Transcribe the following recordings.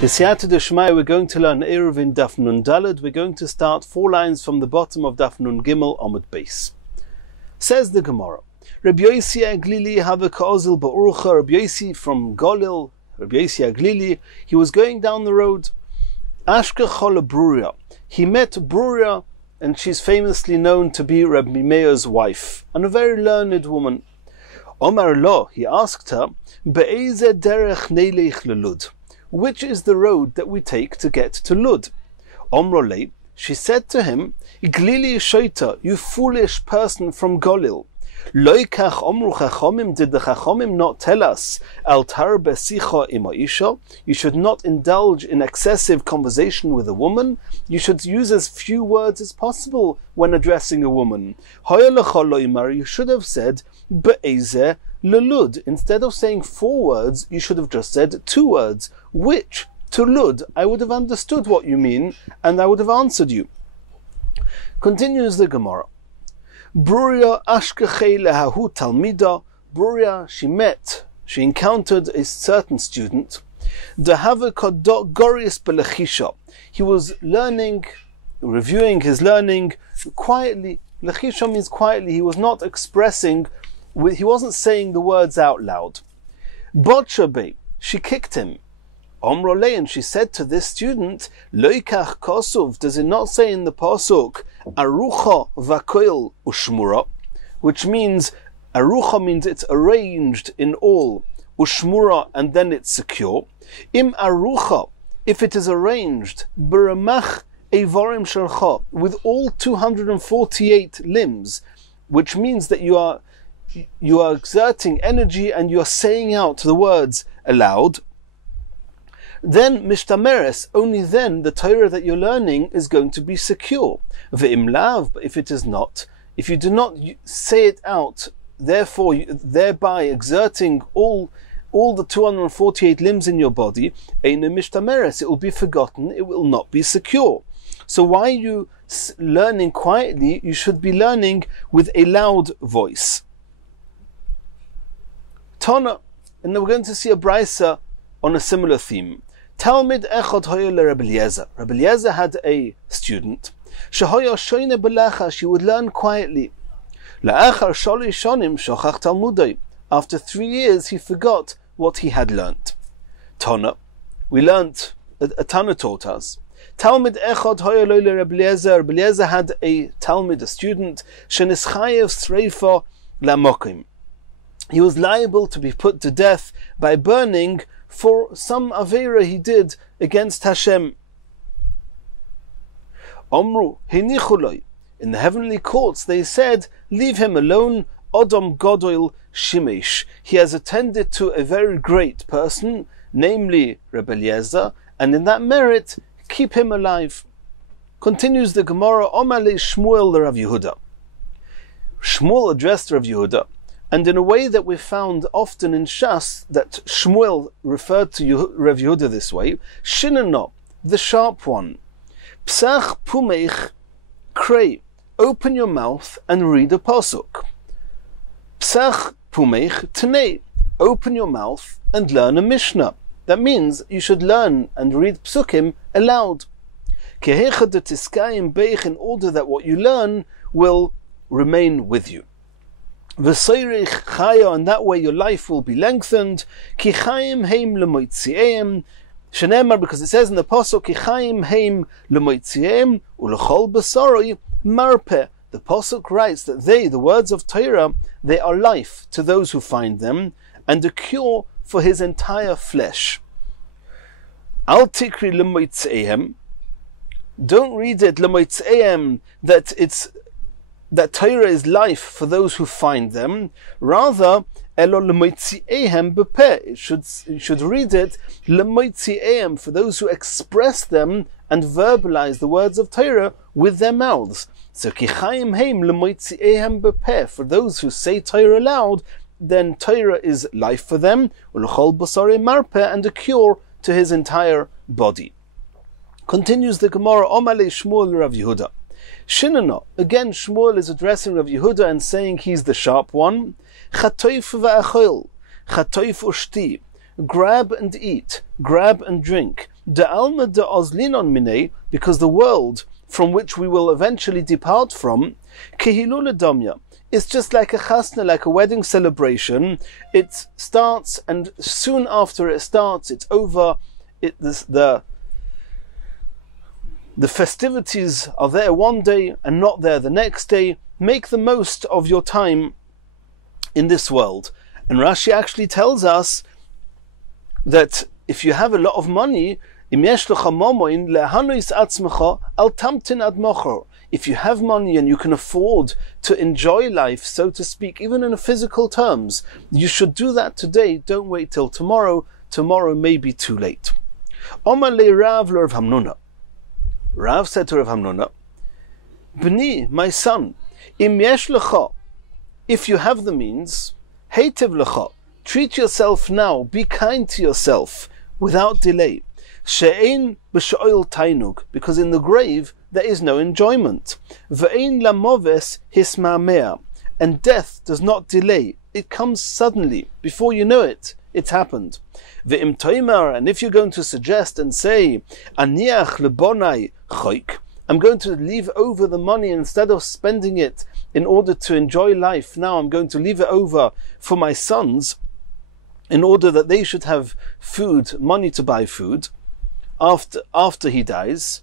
B'siyata d'shmaya, we're going to learn Eirovin Daf Nun Daled. We're going to start 4 lines from the bottom of Daf Nun Gimel Amud Beis. Says the Gemara, Rabbi Yosi Aglili have ka'ozil ba'urucha. Rabbi Yosi from Golil, Rabbi Yosi Aglili, he was going down the road. Ashka chola Bruria. He met Bruria, and she's famously known to be Rabbi Meir's wife, and a very learned woman. Omar lo, he asked her, Be'eze derech neilech lelud. Which is the road that we take to get to Lud? Omrole, she said to him, Iglili shoita, you foolish person from Golil. Loikach omru chachomim, did the chachomim not tell us, al tar besicha ima isha, you should not indulge in excessive conversation with a woman, you should use as few words as possible when addressing a woman. You should have said, be'ezeh lelud. Instead of saying 4 words, you should have just said 2 words. Which? To Lud. I would have understood what you mean, and I would have answered you. Continues the Gemara. Bruria ashkechei lehahu talmida. Bruria, she encountered a certain student. Dehave kodot gorius belechisha. He was learning, reviewing his learning quietly. Lechisha means quietly. He was not expressing, he wasn't saying the words out loud. Botchabe, she kicked him. Omrole, and she said to this student, Loikach kosuv, does it not say in the pasuk, Arucha vakoil ushmura, which means, Arucha means it's arranged in all, ushmura, and then it's secure. Im Arucha, if it is arranged, beramach evarim shalcha, with all 248 limbs, which means that you are exerting energy and you are saying out the words aloud, then mishtameres, only then the Torah that you're learning is going to be secure. Ve'im lav, but if it is not, if you do not say it out, therefore thereby exerting all the 248 limbs in your body, eine mishtameres, it will be forgotten, it will not be secure. So why are you learning quietly? You should be learning with a loud voice. Tana, and then we're going to see a brisa on a similar theme. Talmud echad hoya le Rabbi Eliezer. Rabbi Eliezer had a student. Shehoya shoyne belacha, she would learn quietly. La'achar sholi shonim shochach talmudai. After 3 years, he forgot what he had learnt. Tana, we learnt, a Tana taught us. Talmud echad hoya le Rabbi Eliezer. Rabbi Eliezer had a Talmud, a student. Shenischayev sreifa lamokim. He was liable to be put to death by burning for some aveira he did against Hashem. Omru hinichuloi. In the heavenly courts they said, leave him alone, Odom Godoil Shimesh. He has attended to a very great person, namely Rabbi Eliezer, and in that merit, keep him alive. Continues the Gemara, Omale Shmuel the Rav Yehuda. Shmuel addressed Rav Yehuda, and in a way that we found often in Shas, that Shmuel referred to Rav Yehuda this way, Shinano, the sharp one. Psach pumeich krei, open your mouth and read a pasuk. Psach pumeich tenei, open your mouth and learn a Mishnah. That means you should learn and read psukim aloud. Kehecha de tiskayim beich, in order that what you learn will remain with you. V'soirich chaya, and that way your life will be lengthened. Ki chayim heim lemoitzi'eim, shenemar, because it says in the pasuk, Ki chayim heim lemoitzi'eim, ulechol basaroi marpeh. The pasuk writes that they, the words of Torah, they are life to those who find them, and a cure for his entire flesh. Al tikri lemoitzi'eim, don't read it lemoitzi'eim, that Torah is life for those who find them. Rather, elo lemoitzi'ehem bepeh. You should read it lemoitzi'ehem, for those who express them and verbalize the words of Torah with their mouths. So kichayim heim lemoitzi'ehem bepeh, for those who say Torah aloud, then Torah is life for them. Ulechol basarei marpeh, and a cure to his entire body. Continues the Gemara, Omale Shmuel Rav Yehuda. Shinana, again Shmuel is addressing Rav Yehuda and saying he's the sharp one. Chatoif va'achol, chatoif ushti, grab and eat, grab and drink. De'alma de'ozlinon minei, because the world from which we will eventually depart from, kehilul domya, it's just like a chasna, like a wedding celebration. It starts, and soon after it starts, it's over. The festivities are there one day and not there the next day. Make the most of your time in this world. And Rashi actually tells us that if you have a lot of money, if you have money and you can afford to enjoy life, so to speak, even in physical terms, you should do that today. Don't wait till tomorrow. Tomorrow may be too late. Omar le Rav le Rav Hamnuna. Rav said to Rav Hamnuna, Bni, my son, im yesh lecha, if you have the means, heitiv lecha, treat yourself now, be kind to yourself, without delay. She'ein b'sho'il tainug, because in the grave there is no enjoyment. Ve'ein lamoves hismamea, and death does not delay. It comes suddenly, before you know it. It's happened. Ve'im toimar, and if you're going to suggest and say, aniach lebonai choik, I'm going to leave over the money instead of spending it in order to enjoy life. Now I'm going to leave it over for my sons in order that they should have food, money to buy food after he dies.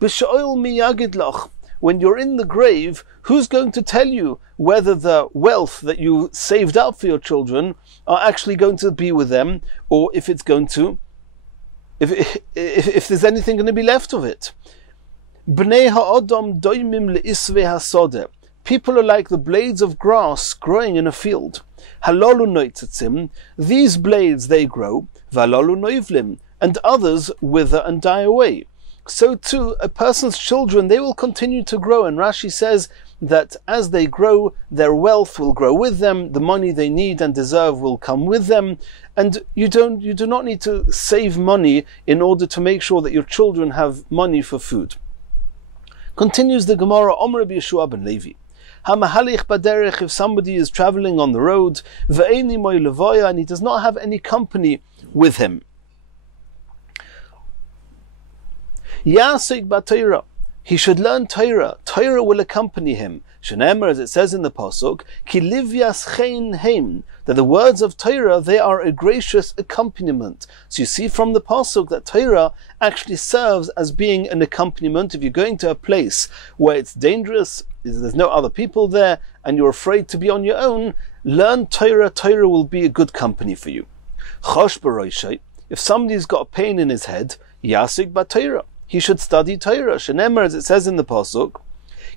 B'sho'il miyagid lach, when you're in the grave, who's going to tell you whether the wealth that you saved up for your children are actually going to be with them, or if it's going to, if there's anything going to be left of it? Bnei ha'odom doimim le'isvei hasodeh. People are like the blades of grass growing in a field. Halolu noitzitzim, these blades they grow, valolu noivlim, and others wither and die away. So too, a person's children, they will continue to grow, and Rashi says that as they grow, their wealth will grow with them, the money they need and deserve will come with them, and you do not need to save money in order to make sure that your children have money for food. Continues the Gemara, Omer Rabbi Yeshua ben Levi. Hamahalich baderech, if somebody is traveling on the road, ve'eni moy levoya, and he does not have any company with him. Yasik b'Torah, he should learn Torah. Torah will accompany him. Shenemer, as it says in the pasuk, ki livyas chein heim, that the words of Torah, they are a gracious accompaniment. So you see from the pasuk that Torah actually serves as being an accompaniment. If you're going to a place where it's dangerous, there's no other people there, and you're afraid to be on your own, learn Torah. Torah will be a good company for you. Chosh b'roishai, if somebody's got a pain in his head, yasik b'Torah, he should study Torah. Shenemer, as it says in the pasuk,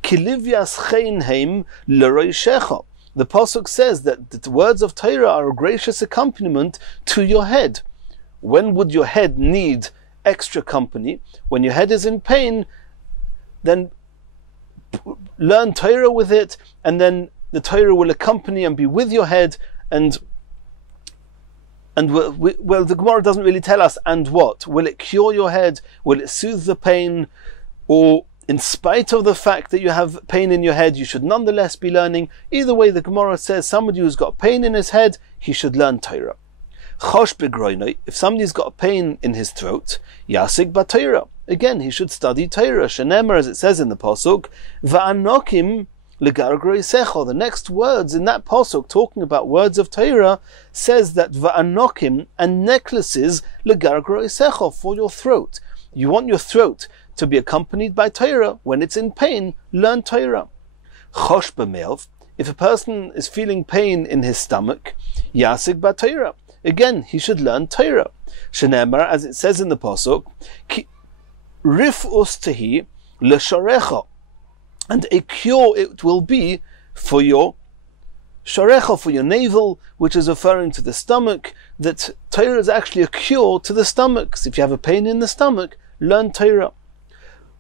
ki livyas chein heim l'roishecha. The pasuk says that the words of Torah are a gracious accompaniment to your head. When would your head need extra company? When your head is in pain, then learn Torah with it, and then the Torah will accompany and be with your head, and well, the Gemara doesn't really tell us, and what? Will it cure your head? Will it soothe the pain? Or in spite of the fact that you have pain in your head, you should nonetheless be learning? Either way, the Gemara says somebody who's got pain in his head, he should learn Torah. Chosh begroinoi, if somebody's got pain in his throat, yasik b'Torah, again, he should study Torah. Shenemer, as it says in the pasuk, va'anokim legargroisecho. The next words in that pasuk, talking about words of Torah, says that va'anokim, and necklaces, legargroisecho, for your throat. You want your throat to be accompanied by Torah. When it's in pain, learn Torah. Chosh b'meilv, if a person is feeling pain in his stomach, yasik b'Torah, again, he should learn Torah. Shenemar, as it says in the pasuk, rif'us tehi l'sharecha, and a cure it will be for your sharecha, for your navel, which is referring to the stomach, that Torah is actually a cure to the stomach. So if you have a pain in the stomach, learn Torah.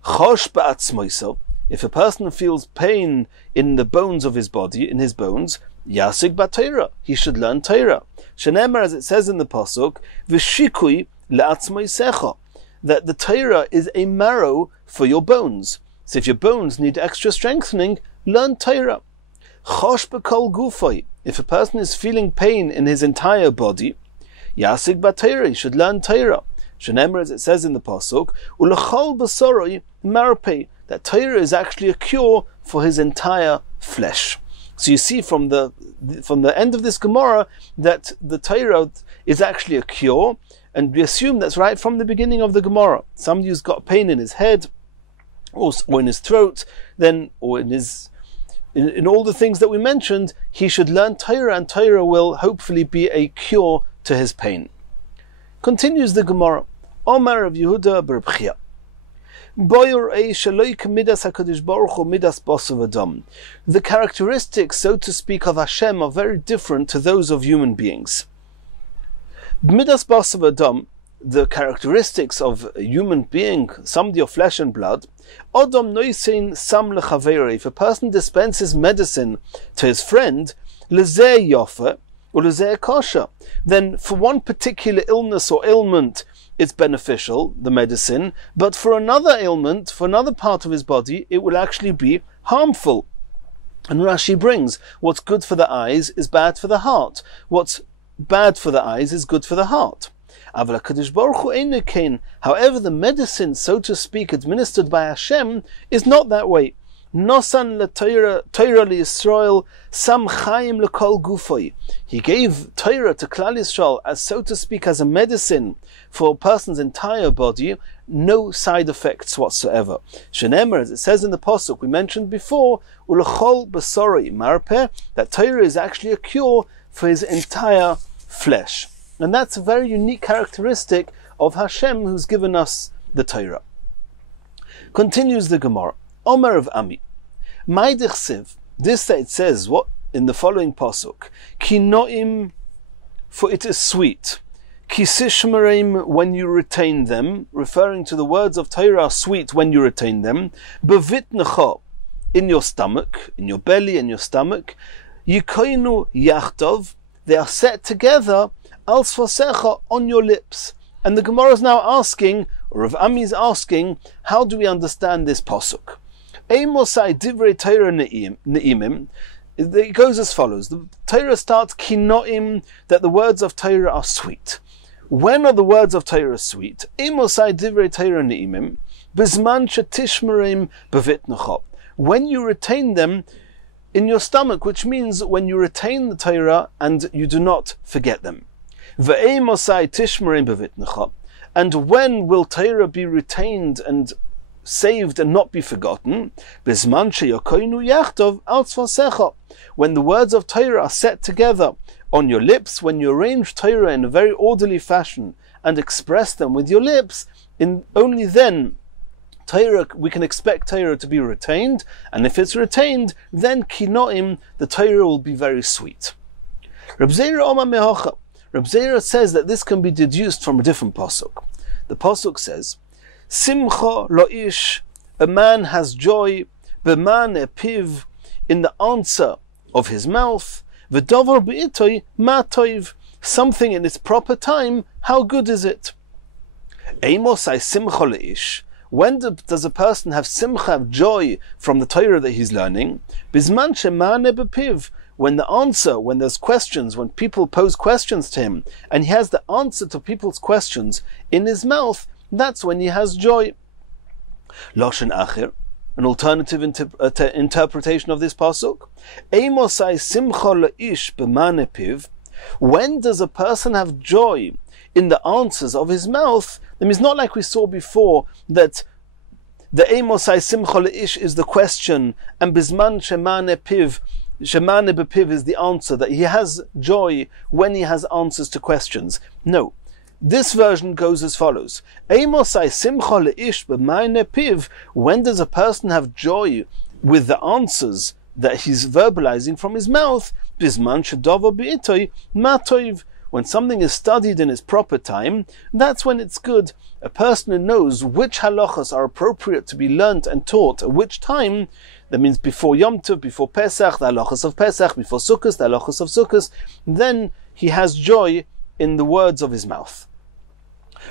Chosh ba'atzmoiso, if a person feels pain in the bones of his body, in his bones, yasik b'Torah, he should learn Torah. Shenemar, as it says in the pasuk, v'shikui le'atzmoisecha, that the Torah is a marrow for your bones. So if your bones need extra strengthening, learn Torah. Chosh b'kol gufay, if a person is feeling pain in his entire body, Yasig b'Torah, he should learn Torah. Shenemar, as it says in the pasuk, ulechol b'soroi marpei, that Torah is actually a cure for his entire flesh. So you see from the end of this Gemara that the Torah is actually a cure, and we assume that's right from the beginning of the Gemara. Somebody who's got pain in his head, or in his throat, then, or in all the things that we mentioned, he should learn Torah, and Torah will hopefully be a cure to his pain. Continues the Gemara. Omar of Yehuda Berbchia. The characteristics, so to speak, of Hashem are very different to those of human beings. Midas basav adam, the characteristics of a human being, somebody of flesh and blood. Adam noisein sam lechaveri. If a person dispenses medicine to his friend, lezeh yofa or lezeh kosher, then for one particular illness or ailment, it's beneficial, the medicine, but for another ailment, for another part of his body, it will actually be harmful. And Rashi brings, what's good for the eyes is bad for the heart. What's bad for the eyes is good for the heart. However, the medicine, so to speak, administered by Hashem, is not that way. Nosan Torah Yisrael Sam Chaim lekol gufoi. He gave Torah to Klal Yisrael as, so to speak, as a medicine for a person's entire body, no side effects whatsoever. Shenemar, as it says in the pasuk we mentioned before, ulechol b'soroi marpeh, that Torah is actually a cure for his entire flesh. And that's a very unique characteristic of Hashem, who's given us the Torah. Continues the Gemara. Omer of Ami. Maidichsiv. This it says what in the following pasuk. Ki noim, for it is sweet. Ki sishmereim, when you retain them, referring to the words of Torah are sweet when you retain them. Bevitnecha, in your stomach, in your belly, in your stomach. Yikoinu yachtov, they are set together, al sfasecha, on your lips. And the Gemara is now asking, or Rav Ami is asking, how do we understand this pasuk? Eimosai divrei Torah ne'imim. It goes as follows. The Torah starts kinoim, that the words of Torah are sweet. When are the words of Torah sweet? Eimosai divrei Torah ne'imim, bizman shetishmerim bevitnecha. When you retain them in your stomach, which means when you retain the Torah and you do not forget them. Ve'eimosai tishmerim bevitnecha. And when will Torah be retained and saved and not be forgotten? When the words of Torah are set together on your lips, when you arrange Torah in a very orderly fashion and express them with your lips, only then Torah, we can expect Torah to be retained, and if it's retained, then kinoim, the Torah will be very sweet. Reb Zera says that this can be deduced from a different pasuk. The pasuk says, Simcha lo'ish, a man has joy, b'man epiv, in the answer of his mouth, v'dover b'itoi ma toiv, something in its proper time, how good is it? Eimosai simcha lo'ish, when does a person have simcha, have joy from the Torah that he's learning? Bizman shemane b'piv, when there's questions, when people pose questions to him, and he has the answer to people's questions in his mouth, that's when he has joy. Loshen acher, an alternative interpretation of this pasuk. Eimosai simcha le'ish b'mane piv. When does a person have joy in the answers of his mouth? That means not like we saw before, that the Eimosai simcha le'ish is the question, and bizman shemane piv, shemane b'piv is the answer, that he has joy when he has answers to questions. No. This version goes as follows. Eimosai simcha le'ish b'mayne piv. When does a person have joy with the answers that he's verbalizing from his mouth? Bizman shedava b'itoi ma toiv. When something is studied in its proper time, that's when it's good. A person who knows which halachas are appropriate to be learnt and taught at which time, that means before Yom Tov, before Pesach, the halachas of Pesach, before Sukkot, the halachas of Sukkot, then he has joy in the words of his mouth.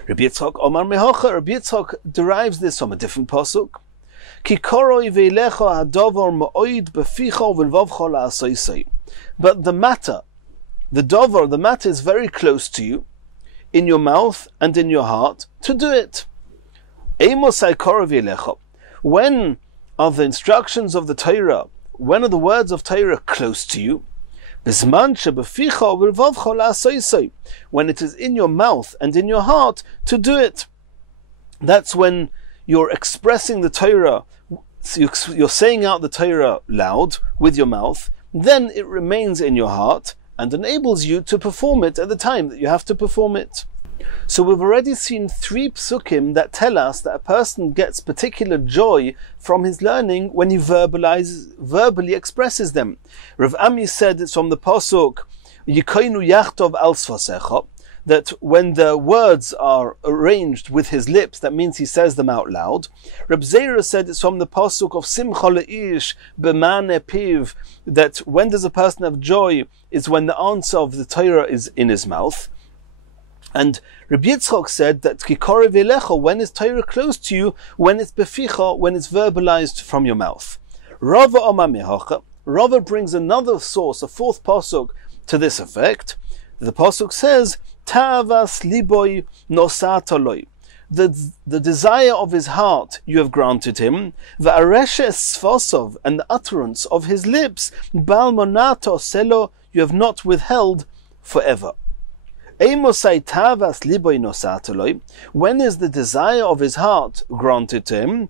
Rabbi Yitzchak Omar Mehocha, Rabbi Yitzchak derives this from a different pasuk. Ki koroi ve'elecha hadavar ma'oid beficha v'lvavcha la'asoisei. But the matter is very close to you. in your mouth and in your heart, to do it. When are the instructions of the Torah, when are the words of Torah close to you? When it is in your mouth and in your heart, to do it. That's when you're expressing the Torah, you're saying out the Torah loud with your mouth, then it remains in your heart and enables you to perform it at the time that you have to perform it. So we've already seen 3 psukim that tell us that a person gets particular joy from his learning when he verbally expresses them. Rav Ami said it's from the pasuk Yikoinu yachtov al sfasecha, that when the words are arranged with his lips, that means he says them out loud. Reb Zera said it's from the pasuk of Simcha leish b'mane piv, that when does a person have joy is when the answer of the Torah is in his mouth. And Rabbi Yitzchak said that kikorev elecha, when is Torah close to you, when it's beficha, when it's verbalized from your mouth. Rava Omar mehacha, Rava brings another source, a 4th pasuk to this effect. The pasuk says, Tavas liboy nosatoloi, the desire of his heart you have granted him, va'areshes sfosov, and the utterance of his lips, bal monato selo, you have not withheld forever. When is the desire of his heart granted to him?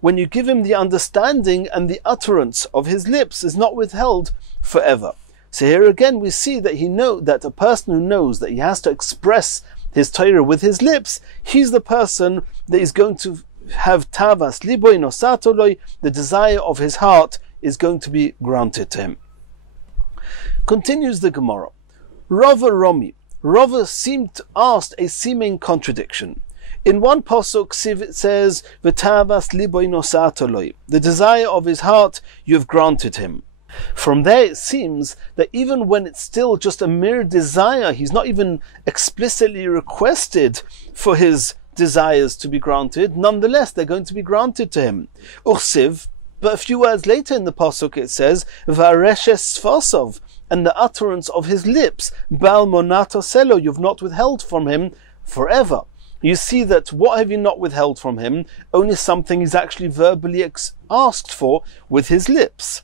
When you give him the understanding and the utterance of his lips is not withheld forever. So here again we see that that a person who knows that he has to express his Torah with his lips, he's the person that is going to have tavas liboy nosatoloi, the desire of his heart is going to be granted to him. Continues the Gemara. Rava asked a seeming contradiction. In one pasuk it says, "V'tavas liboy nosatoloi," the desire of his heart you have granted him. From there it seems that even when it's still just a mere desire, he's not even explicitly requested for his desires to be granted, nonetheless they're going to be granted to him. Uchsiv, but a few words later in the pasuk it says, "V'areshes sfosov," and the utterance of his lips, bal monato selo, you've not withheld from him forever. You see that what have you not withheld from him? Only something he's actually verbally asked for with his lips.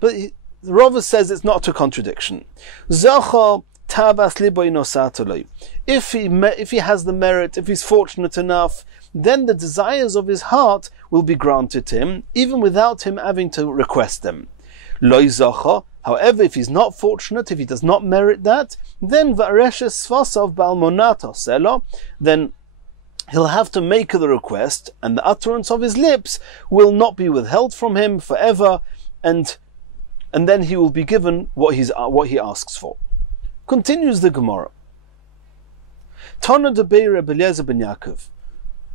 But the Rava says it's not a contradiction. Zachar tabas liboy nosatoloi. If he has the merit, if he's fortunate enough, then the desires of his heart will be granted to him, even without him having to request them. Loi zachar. However, if he's not fortunate, if he does not merit that, then va'areshes sfasav bal monato selo, then he'll have to make the request, and the utterance of his lips will not be withheld from him forever, and then he will be given what he asks for. Continues the Gemara. Tana de Beira Beliezer ben Yaakov.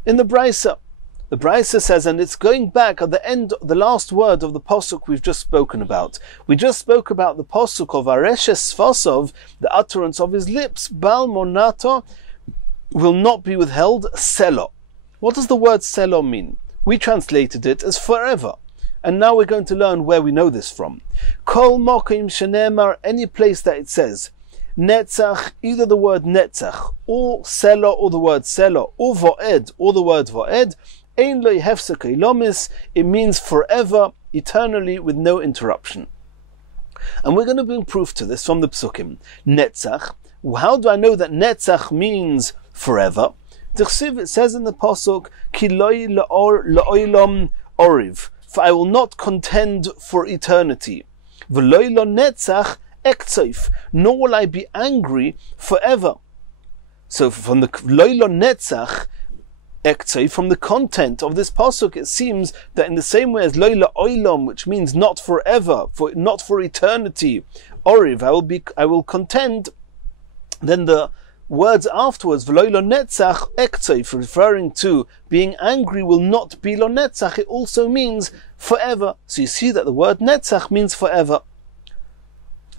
In the Brisa says, and it's going back at the end, the last word of the pasuk we've just spoken about. We just spoke about the pasuk of Areshes Sfosov, the utterance of his lips, Bal Monato, will not be withheld, Selo. What does the word Selo mean? We translated it as forever. And now we're going to learn where we know this from. Kol Mokim Shenemar, any place that it says, Netzach, either the word Netzach, or Selo, or the word Selo, or Vo'ed, or the word Vo'ed, Ein lo hefsek ilomis, it means forever, eternally, with no interruption. And we're going to bring proof to this from the psukim. Netzach. How do I know that Netzach means forever? Dechsiv, it says in the pasuk, Ki loi la'olam oriv, for I will not contend for eternity. V'loi lo netzach ektsoif, nor will I be angry forever. So from the loi lo netzach, from the content of this pasuk, it seems that in the same way as loila oilam, which means not forever, not for eternity, oriv, I will contend. Then the words afterwards, v'loila netzach ektzef, referring to being angry, will not be lo netzach. It also means forever. So you see that the word netzach means forever.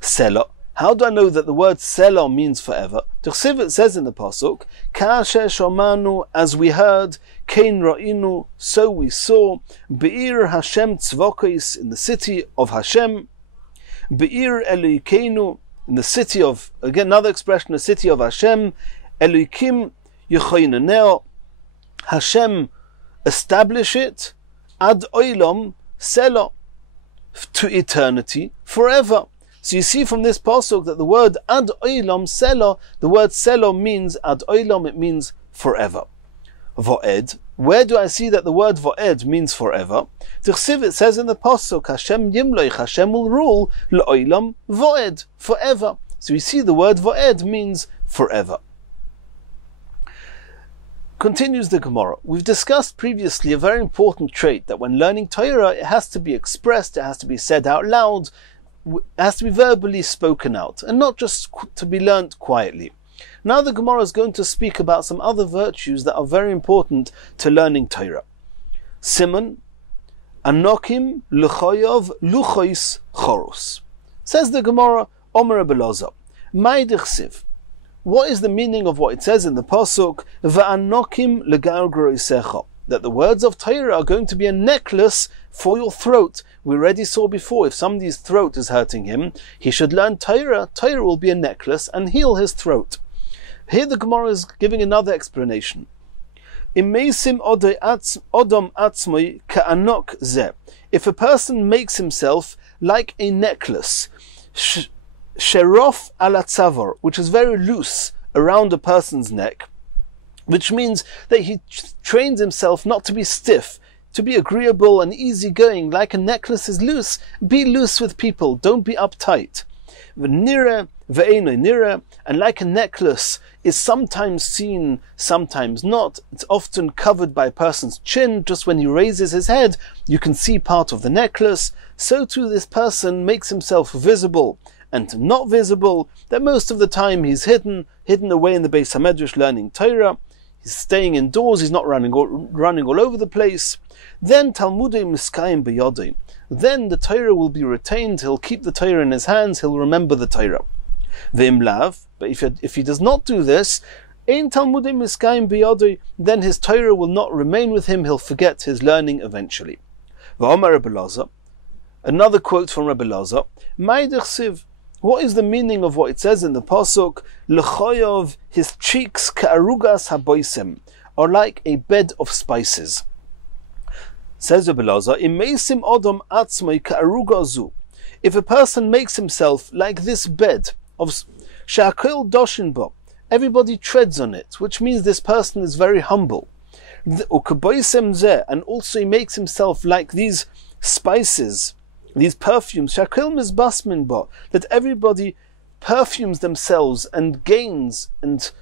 Selo. How do I know that the word Selo means forever? Dechsiv, it says in the pasuk, Kasher shomanu, as we heard, Kein ra'inu, so we saw, Be'ir Hashem tzvokis, in the city of Hashem, Be'ir Elokeinu, in the city of, again another expression, the city of Hashem, Elokim Yechoyneneo, Hashem establish it, ad oilam selo, to eternity, forever. So you see from this pasuk that the word ad oilam selo, the word selo means ad oilam, it means forever. Vo'ed, where do I see that the word vo'ed means forever? T'chsiv, it says in the pasuk, Hashem yimloich, Hashem will rule, le'oilam vo'ed, forever. So you see the word vo'ed means forever. Continues the Gemara. We've discussed previously a very important trait, that when learning Torah, it has to be expressed, it has to be said out loud, it has to be verbally spoken out, and not just to be learnt quietly. Now the Gemara is going to speak about some other virtues that are very important to learning Torah. Simon, Anokim Luchoyov Luchois Chorus. Says the Gemara, Omer Beloza, Mai Dichsiv. What is the meaning of what it says in the pasuk, Va'anokim legargroisecha, that the words of Torah are going to be a necklace for your throat? We already saw before, if somebody's throat is hurting him, he should learn Torah. Torah will be a necklace and heal his throat. Here the Gemara is giving another explanation. Imeisim odom atzmoi ka'anok zeh. If a person makes himself like a necklace, sherof ala tzavor, which is very loose around a person's neck, which means that he trains himself not to be stiff, to be agreeable and easygoing. Like a necklace is loose, be loose with people, don't be uptight. V'nira ve'eno nira, and like a necklace is sometimes seen, sometimes not. It's often covered by a person's chin. Just when he raises his head, you can see part of the necklace. So too this person makes himself visible and not visible, that most of the time he's hidden away in the Beis HaMedrash learning Torah. He's staying indoors, he's not running all over the place. Then Talmudei Miskayim B'yodei. Then the Torah will be retained, he'll keep the Torah in his hands, he'll remember the Torah. V'im lav, but if he does not do this, Ein Talmudei Miskayim B'yodei, then his Torah will not remain with him, he'll forget his learning eventually. V'omar Rebbe Loza, another quote from Rebbe Loza, Mai Dichsiv. What is the meaning of what it says in the pasuk? L'choyov, his cheeks ka'arugas haboisem, are like a bed of spices. Says Rebbe Loza, Imeisim odom atzmoi ka'arugazu. If a person makes himself like this bed of sha'akol doshin bo, everybody treads on it, which means this person is very humble. Ukaboisem zeh, and also he makes himself like these spices, these perfumes, shakil mizbasmin ba, that everybody perfumes themselves and gains and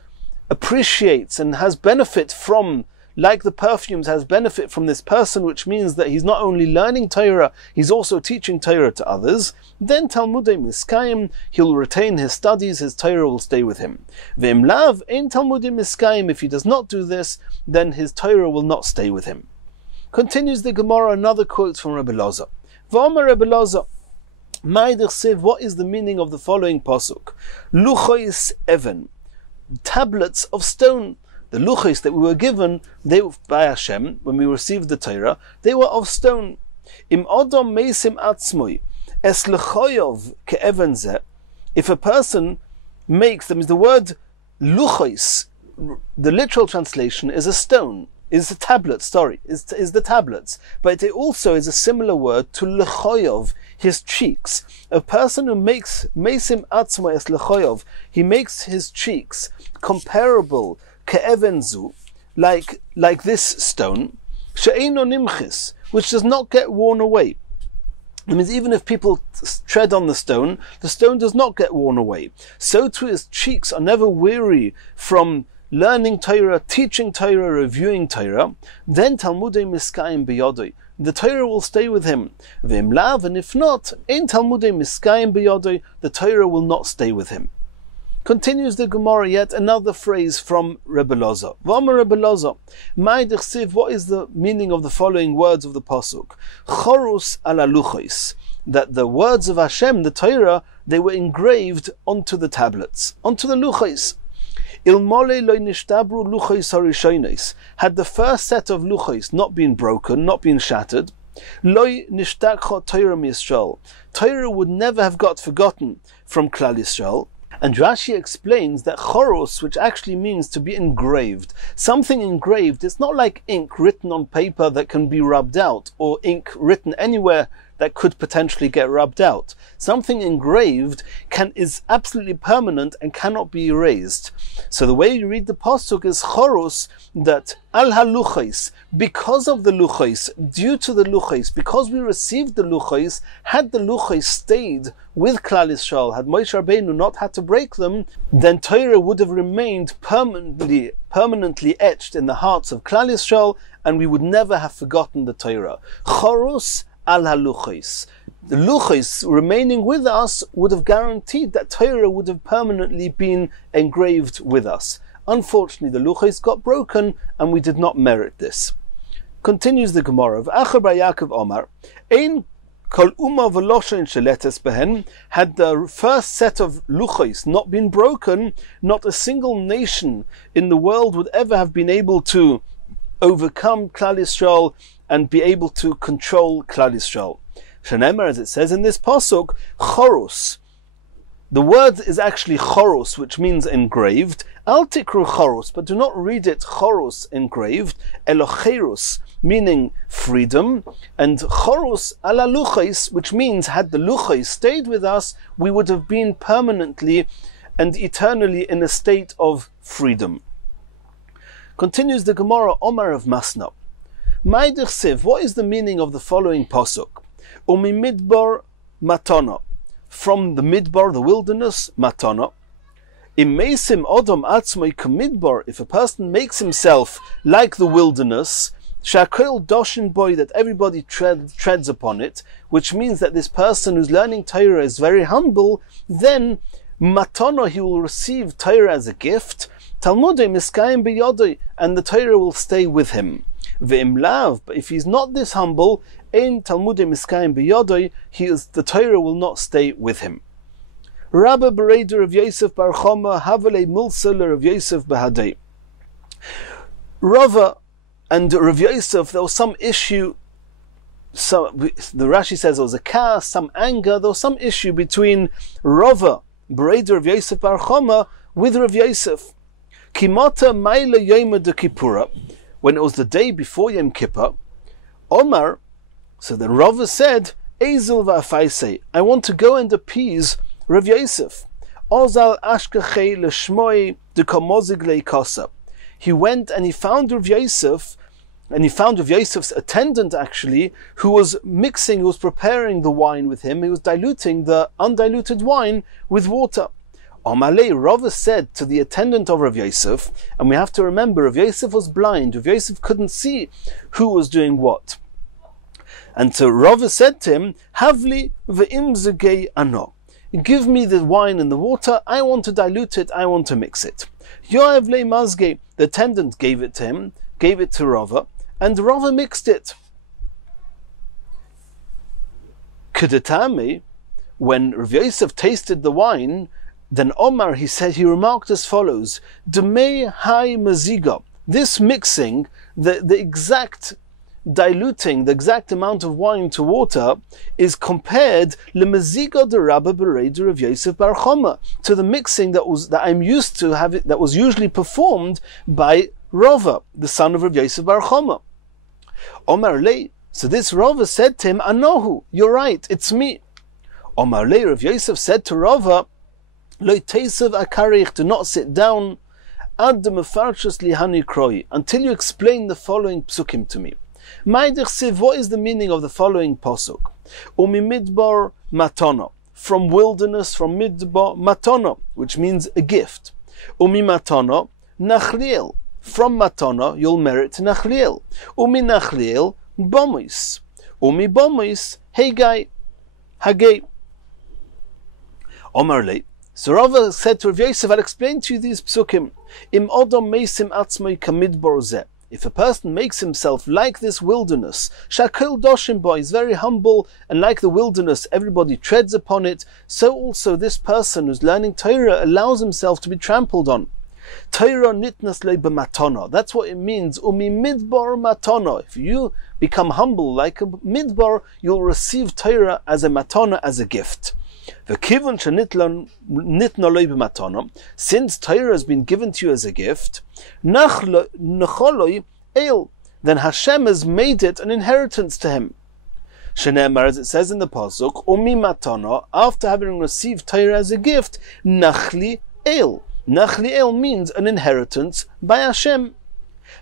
appreciates and has benefit from, like the perfumes has benefit from this person, which means that he's not only learning Torah, he's also teaching Torah to others. Then Talmudei Miskayim, he'll retain his studies, his Torah will stay with him. Ve'im lav, ein Talmudei Miskayim, if he does not do this, then his Torah will not stay with him. Continues the Gemara, another quote from Rebbe Loza. V'omer Rebbe Loza, Mai Dichsiv, what is the meaning of the following pasuk? Luchois even, tablets of stone. The luchos that we were given, they by Hashem, when we received the Torah, they were of stone. Im odom meisim atzmoi, es lechoyov ke'even zeh. If a person makes them, the word luchos, the literal translation is a stone, is a tablet, is the tablets. But it also is a similar word to lechoyov, his cheeks. A person who makes meisim atzmoi es lechoyov, he makes his cheeks comparable ke'evenzu, like this stone, she'eino nimchis, which does not get worn away. It means even if people tread on the stone does not get worn away. So too his cheeks are never weary from learning Torah, teaching Torah, reviewing Torah. Then Talmudei Miskayim B'yodei, the Torah will stay with him. V'im lav, and if not, ein Talmudei Miskayim B'yodei, the Torah will not stay with him. Continues the Gemara, yet another phrase from Rebbe Loza. V'omer Rebbe Loza, Mai Dichsiv, what is the meaning of the following words of the pasuk? Chorus ala luchos, that the words of Hashem, the Torah, they were engraved onto the tablets, onto the luchos. Ilmole lo nishtabru luchos harishonos, had the first set of luchos not been broken, not been shattered, Loi nishtakcha Torah miYisrael. Torah would never have got forgotten from Klal Yisrael. And Rashi explains that choros, which actually means to be engraved, something engraved, it's not like ink written on paper that can be rubbed out, or ink written anywhere that could potentially get rubbed out. Something engraved is absolutely permanent and cannot be erased. So the way you read the pasuk is choros, that al haluchais, because of the luchais, due to the luchais, because we received the luchais, had the luchais stayed with Klal Yisrael, had Moshe Rabbeinu not had to break them, then Torah would have remained permanently etched in the hearts of Klal Yisrael, and we would never have forgotten the Torah. Choros al haluchais. The luchais remaining with us would have guaranteed that Torah would have permanently been engraved with us. Unfortunately, the luchais got broken, and we did not merit this. Continues the Gemara of Acher bar Yaakov Omar, Ein kol umma v'loshen sheletes behen. Had the first set of luchais not been broken, not a single nation in the world would ever have been able to overcome Klal Yisrael and be able to control Klal Yisrael. Shenemar, as it says in this pasuk, choros. The word is actually choros, which means engraved. Al tikru choros, but do not read it choros, engraved. Elocherus, meaning freedom. And choros ala luchais, which means had the luchais stayed with us, we would have been permanently and eternally in a state of freedom. Continues the Gemara, Omar of Masna. Ma'idich siv, what is the meaning of the following pasuk? Umi midbar matana. From the midbar, the wilderness, matana. Im meisim odom atzmoi kamidbar, if a person makes himself like the wilderness, shakol doshin boy, that everybody treads upon it, which means that this person who's learning Torah is very humble, then matana, he will receive Torah as a gift, Tלמוד miskayim biyodoi, and the Torah will stay with him. Ve'im lav, but if he's not this humble, ein Tלמוד miskayim biyodoi, the Torah will not stay with him. Rabba bereder of Yosef bar Choma havale mulsel of Yosef behadei. Rava and Rav Yosef, there was some issue. The Rashi says there was a chaos, some anger. There was some issue between Rava, bereder of Yosef bar Choma, with Rav Yosef. Kimata maila yoma de Kippura, when it was the day before Yom Kippur, Omar, so then Rava said, Ezel va'afaisei, I want to go and appease Rav Yosef. Ozal ashkachei l'shmoi de komozig leikosa. He went and he found Rav Yosef, and he found Rav Yosef's attendant actually, who was preparing the wine with him. He was diluting the undiluted wine with water. Amalei, Rava said to the attendant of Rav Yosef, and we have to remember, Rav Yosef was blind. Rav Yosef couldn't see who was doing what. And so Rava said to him, Havli ve'imzegei ano. Give me the wine and the water, I want to dilute it, I want to mix it. Yoav le mazge, the attendant gave it to him, gave it to Rava, and Rava mixed it. Kedetame, when Rav Yosef tasted the wine, then Omar, he remarked as follows, Demei hai maziga. This mixing, the exact diluting, the exact amount of wine to water, is compared lemaziga de Rabba bereder of Yosef bar Choma, to the mixing that I'm used to have that was usually performed by Rava, the son of Rav Yosef bar Choma. Omar lei. So this Rava said to him, Anohu, you're right, it's me. Omar lei, Rav Yosef said to Rava, Lo teisav akarich, do not sit down, ad mefarshus lihani kroi, until you explain the following psukim to me. Ma'idich siv, what is the meaning of the following pasuk? Umi midbar matana, from wilderness, from midbar matana, which means a gift. Umi matana nachliel, from matana you'll merit nachliel. Umi nachliel bomis, umi bomis hagei, hagei. Omar lei. So Rava said to Rav Yosef, I'll explain to you these psukim. Im odom meisim atzmoi kamidbar zeh. If a person makes himself like this wilderness, shakol doshim bo, is very humble, and like the wilderness, everybody treads upon it, so also this person who's learning Torah allows himself to be trampled on. Torah nitnas le b'matana. That's what it means. Umi midbar matana. If you become humble like a midbar, you'll receive Torah as a matana, as a gift. V'kivon shenitna le b'matana. Since Torah has been given to you as a gift, nacholoi el. Then Hashem has made it an inheritance to him. Shenemar, as it says in the pasuk, Umi matana. After having received Torah as a gift, nachli el. Nachli el means an inheritance by Hashem.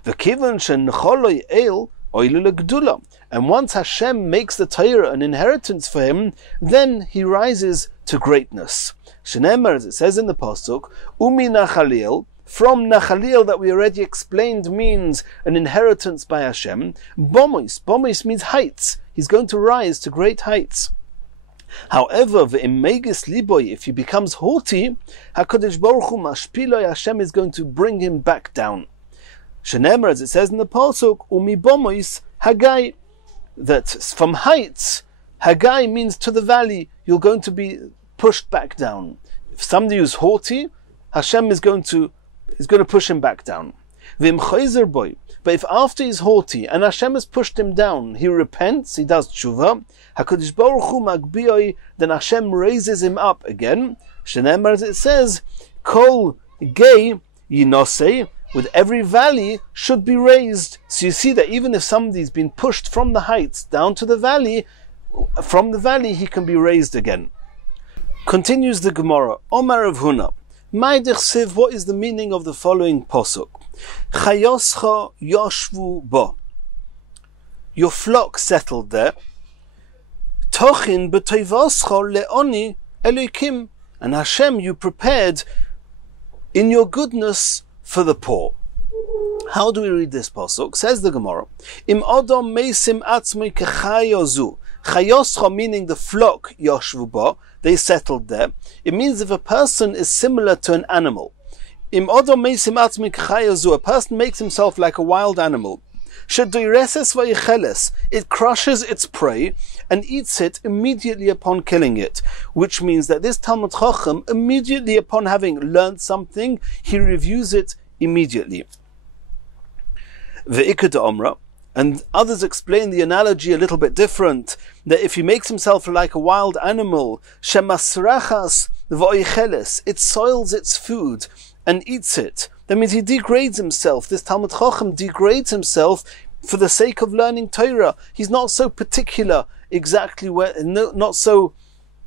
V'kivan shenacholoi el oilu legdula. And once Hashem makes the Torah an inheritance for him, then he rises to greatness. Shenemar, as it says in the pasuk, Umi nachaliel. From nachaliel, that we already explained, means an inheritance by Hashem. Bomois. Bomois means heights. He's going to rise to great heights. However, if he becomes haughty, HaKadosh Baruch Hu mashpiloi, Hashem is going to bring him back down. Shenemar, as it says in the pasuk, Umi bomois hagai, that from heights, hagai means to the valley, you're going to be pushed back down. If somebody who's haughty, Hashem is going to push him back down. But if after he's haughty and Hashem has pushed him down, he repents, he does tshuva, HaKadosh Baruch Hu magbioi, then Hashem raises him up again. Shenemar, as it says, Kol gei yinosei, with every valley should be raised. So you see that even if somebody's been pushed from the heights down to the valley, from the valley he can be raised again. Continues the Gemara, Omar of Huna. What is the meaning of the following posuk? Chayoscha yoshvu bo. Your flock settled there. Tochin b'toivoscha leoni elokim. And Hashem, you prepared in your goodness for the poor. How do we read this pasuk? Says the Gemara, Im odom meisim atzmei kechayozu. Chayoscha meaning the flock yoshvu bo. They settled there. It means if a person is similar to an animal. A person makes himself like a wild animal. It crushes its prey and eats it immediately upon killing it. Which means that this Talmud Chacham, immediately upon having learned something, he reviews it immediately. And others explain the analogy a little bit different, that if he makes himself like a wild animal, shemasrachas v'oicheles, it soils its food and eats it. That means he degrades himself. This Talmud Chacham degrades himself for the sake of learning Torah. He's not so particular exactly where, not so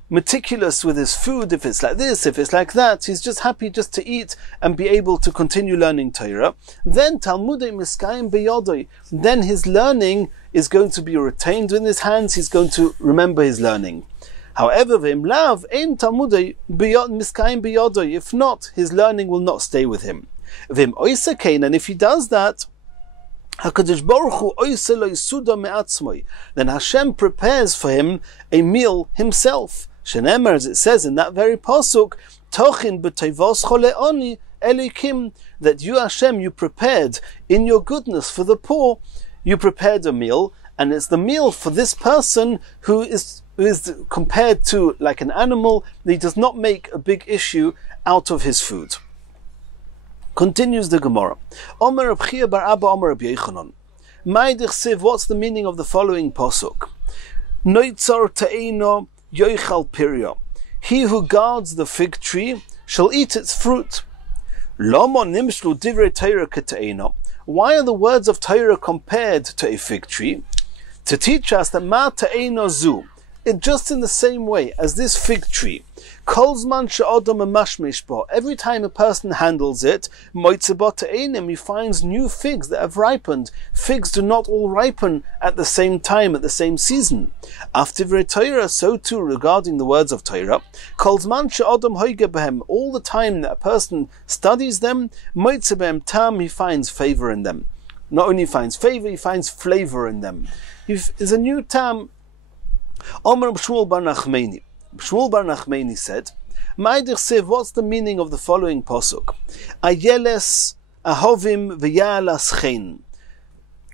meticulous with his food, if it's like this, if it's like that. He's just happy just to eat and be able to continue learning Torah. Then Talmudei miskayim beyodoi. Then his learning is going to be retained in his hands. He's going to remember his learning. However, v'im lav ein Talmudei miskayim beyodoi. If not, his learning will not stay with him. V'im oisakein, and if he does that, HaKadosh Baruch Hu oiseh lo yisuda me'atzmoi. Then Hashem prepares for him a meal himself. Shenemar, as it says in that very pasuk, Tochin b'toivoscha leoni elikim, that you Hashem, you prepared in your goodness for the poor, you prepared a meal, and it's the meal for this person who is compared to like an animal. He does not make a big issue out of his food. Continues the Gemara. Omer Reb Chia bar Abba Omer Reb Yochanan. Ma'idich siv, what's the meaning of the following pasuk? Noitzar ta'eno yoichal pirya. He who guards the fig tree shall eat its fruit. Lama nimshlu divrei Torah keta'eno. Why are the words of Torah compared to a fig tree? To teach us that ma ta'eno zu, it just in the same way as this fig tree. Kolzman she'odom emashmish bo. Every time a person handles it, moitzebot ta'enim, he finds new figs that have ripened. Figs do not all ripen at the same time, at the same season. After Torah, so too regarding the words of Torah. Kolzman she'odom hoige behem. All the time that a person studies them, moitzebem tam, he finds favor in them. Not only finds favor, he finds flavor in them. There's a new tam. Omer Shmuel bar Nachmani. Shmuel bar Nachmani said, Ma'idich siv, what's the meaning of the following pasuk? Ayeles ahovim v'yalas chen,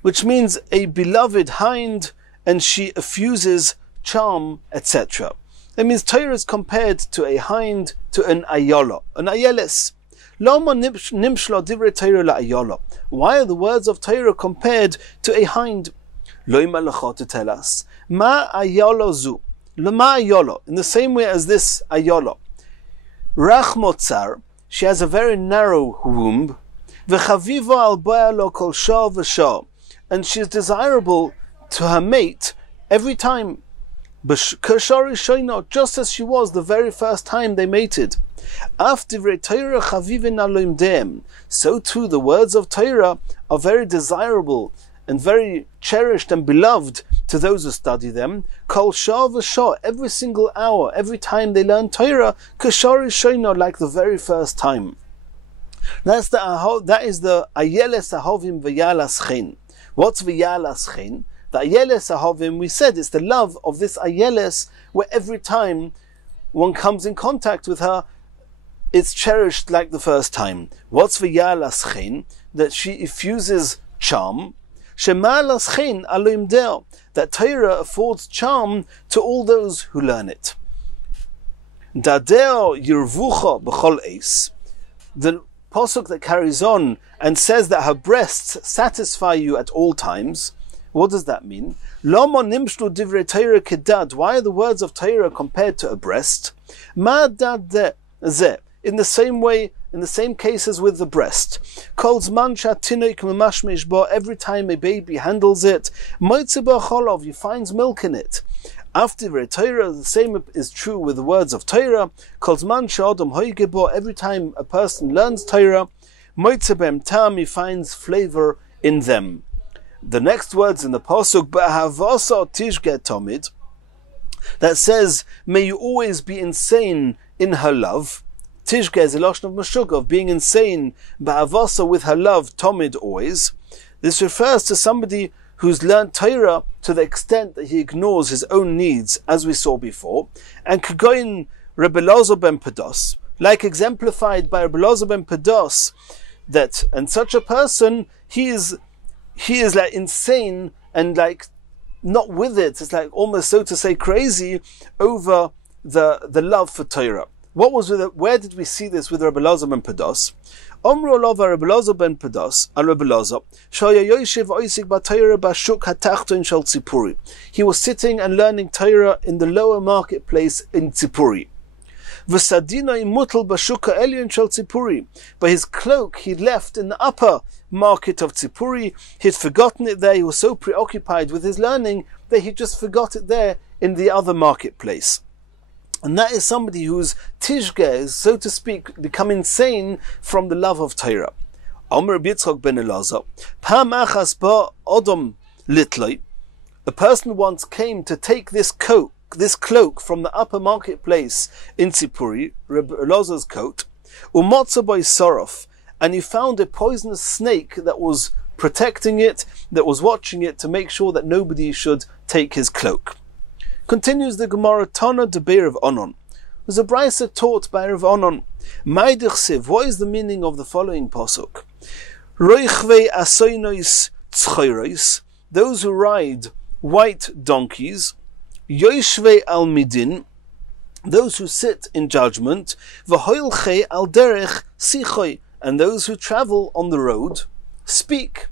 which means a beloved hind, and she effuses charm, etc. That means Torah is compared to a hind, to an ayola, an ayeles. Lama nimshla divrei Torah la'ayala. Why are the words of Torah compared to a hind? Loima lecha, to tell us. Ma ayala zu. Lama ayala. In the same way as this ayala. Rach motzar. She has a very narrow womb. V'chaviva al ba'alo kol shah v'shah. And she is desirable to her mate every time. Kashari shoyna, just as she was the very first time they mated. Af divrei Torah chavivin aloim dem. So too the words of Torah are very desirable and very cherished and beloved to those who study them. Kol shah v'shah, every single hour, every time they learn Torah, kashari shoyna, like the very first time. That is the ayeles ahovim v'yalas chen. What's v'yalas chen? The ayeles ahovim, we said, is the love of this ayeles, where every time one comes in contact with her, it's cherished like the first time. What's v'yalas chen? That she effuses charm. Shemalas chen aloim der, that Torah affords charm to all those who learn it. Dadeo yirvucha b'chol eis. The pasuk that carries on and says that her breasts satisfy you at all times. What does that mean? Lama nimshlu divrei Torah kedad. Why are the words of Torah compared to a breast? Ma dad ze. In the same way, in the same cases with the breast. Kol zman shatinoik memashmesh bo. Every time a baby handles it, moitze ba cholov, he finds milk in it. After divrei Torah, the same is true with the words of Torah. Kol zman shadam hoige bo. Every time a person learns Torah, moitze bem tam, he finds flavor in them. The next words in the pasuk, ba'havasa tishge tomid, that says, may you always be insane in her love. Tishge is a lashon of mashuk, of being insane, ba'havasa, with her love, tomid, always. This refers to somebody who's learned Torah to the extent that he ignores his own needs, as we saw before, and kagoin Rebbe Elazar ben Pados, like exemplified by Rebbe Elazar ben Pados, that, and such a person, he is like insane and like not with it. It's like almost, so to say, crazy over the love for Torah. What was with it? Where did we see this with Rebbe Elazar ben Pados? Omro lova Rebbe Elazar ben Pados al Rebbe Elazar shaya yoshev oisik b'Torah b'shuk hatachton shel Tzipuri. He was sitting and learning Torah in the lower marketplace in Tzipuri. V'sadina imutal b'shuk ha'elyon shel Tzipuri. But his cloak he'd left in the upper market of Tzipuri. He'd forgotten it there. He was so preoccupied with his learning that he just forgot it there in the other marketplace. And that is somebody whose tishge is, so to speak, become insane from the love of Torah. Omer Yitzchak ben Elazar, Pam achas ba odom litloi. A person once came to take this cloak from the upper marketplace in Tzipuri, Rebbe Elazar's coat, umotza by sorof, and he found a poisonous snake that was protecting it, that was watching it to make sure that nobody should take his cloak. Continues the Gemara, Tana de Rav Onon. There's a brisa taught by Rav Onon. Maidich siv, what is the meaning of the following pasuk? Roichvei asoinois tzchoirois, those who ride white donkeys, yoishvei al midin, those who sit in judgment, v'hoilchei al derech sichoi, and those who travel on the road, speak.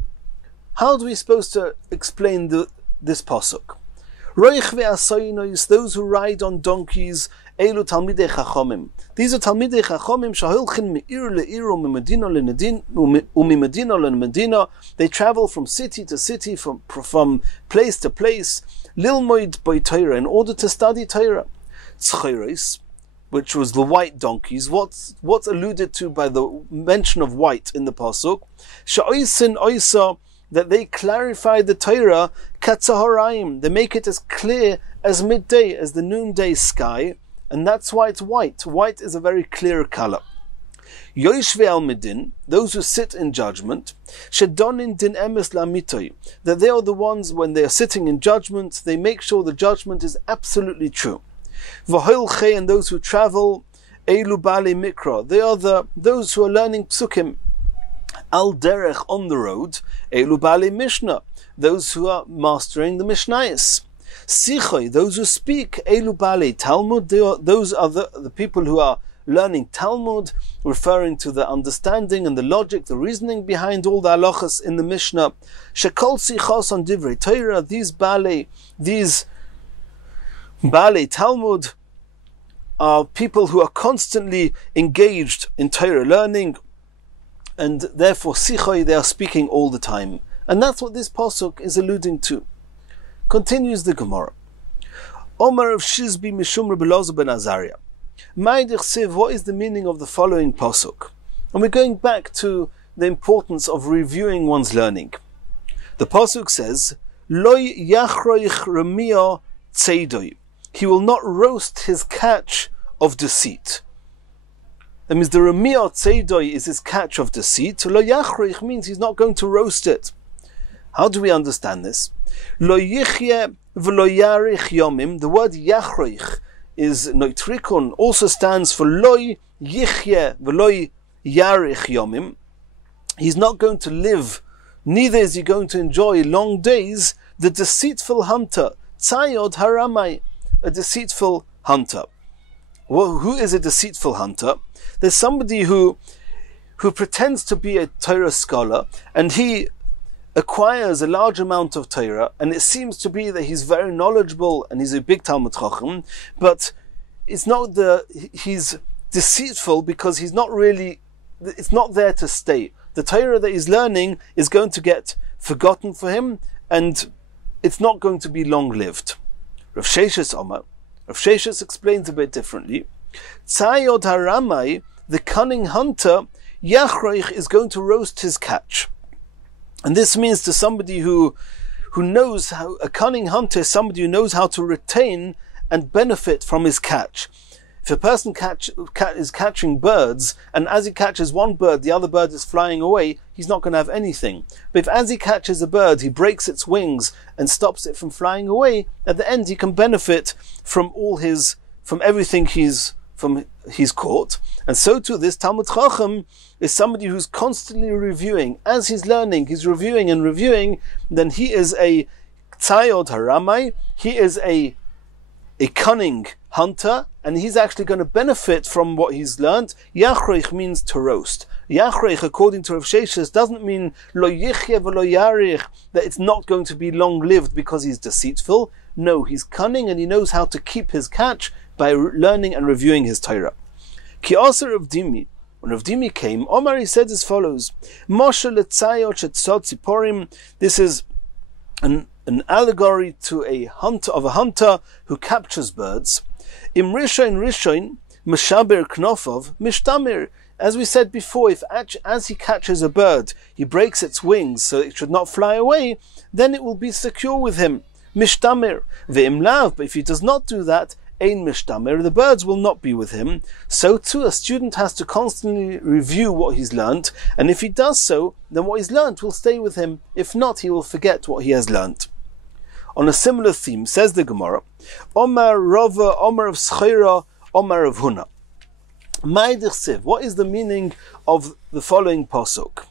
How are we supposed to explain this pasuk? Roich ve'asoinois, those who ride on donkeys, elu talmidei chachomim. These are talmidei chachomim shahilchin me'ir le'ir u'mimedina le'medina. They travel from city to city, from place to place, lilmoid by Torah, in order to study Torah. Tzchoiros, which was the white donkeys. What's alluded to by the mention of white in the pasuk? Sha'oisin oisa, that they clarify the Torah, katzahoraim, they make it as clear as midday, as the noonday sky, and that's why it's white. White is a very clear color. Yoishve al midin, those who sit in judgment, shedonin din emes lamitoi, that they are the ones, when they are sitting in judgment, they make sure the judgment is absolutely true. V'hoilchei, and those who travel, eilu bali mikra, they are those who are learning psukim. Al derech, on the road, elu bali mishnah, those who are mastering the mishnayos. Sichoi, those who speak, elu bali talmud, those are the people who are learning Talmud, referring to the understanding and the logic, the reasoning behind all the halachas in the Mishnah. Shekol sichos on divrei Torah, these Baalei Talmud are people who are constantly engaged in Torah learning, and therefore sichoi, they are speaking all the time. And that's what this pasuk is alluding to. Continues the Gemara. Omar of Shizbi Mishum Rebbe Elazar ben Azariah. Ma'idich Siv, what is the meaning of the following pasuk? And we're going back to the importance of reviewing one's learning. The pasuk says, Loi yachroich remia tzeidoi. He will not roast his catch of deceit. That means the remia tzeidoi is his catch of deceit. Lo yachroich means he's not going to roast it. How do we understand this? Lo yichye v'lo yarich yomim. The word yachroich is noitrikon, also stands for loy yichye v'lo yarich yomim. He's not going to live, neither is he going to enjoy long days. The deceitful hunter, tzayod haramai, a deceitful hunter. Well, who is a deceitful hunter? There's somebody who pretends to be a Torah scholar, and he acquires a large amount of Torah, and it seems to be that he's very knowledgeable and he's a big Talmud Chacham, but he's deceitful because it's not there to stay. The Torah that he's learning is going to get forgotten for him, and it's not going to be long-lived. Rav Sheshes Omar. Rav Sheshes explains a bit differently. Tzayod haramai, the cunning hunter, yachroich, is going to roast his catch. And this means to somebody who knows how, a cunning hunter is somebody who knows how to retain and benefit from his catch. If a person is catching birds, and as he catches one bird, the other bird is flying away, he's not going to have anything. But if as he catches a bird, he breaks its wings and stops it from flying away, at the end he can benefit from everything he's caught. And so too, this Talmud Chacham is somebody who's constantly reviewing. As he's learning, he's reviewing and reviewing, then he is a tzayod haramai, he is a cunning hunter, and he's actually going to benefit from what he's learned. Yachroich means to roast. Yachroich, according to Rav Sheshes, doesn't mean lo yichye v'lo yarich, that it's not going to be long-lived because he's deceitful. No, he's cunning and he knows how to keep his catch by learning and reviewing his Torah. Ki aser Rav Dimi. When Rav Dimi came, Omar, he said as follows: Moshe letzayot shetzot ziporim. This is an allegory to a hunter who captures birds. Im rishoin meshaber knofov mishtamir. As we said before, if as he catches a bird, he breaks its wings so it should not fly away, then it will be secure with him. Mishtamir ve'im lav. But if he does not do that, ein mishtamir, the birds will not be with him. So too, a student has to constantly review what he's learnt, and if he does so, then what he's learnt will stay with him. If not, he will forget what he has learnt. On a similar theme, says the Gemara, Omar Rava, Omar of Schera, Omar of Huna. Ma'idich Siv, what is the meaning of the following pasuk?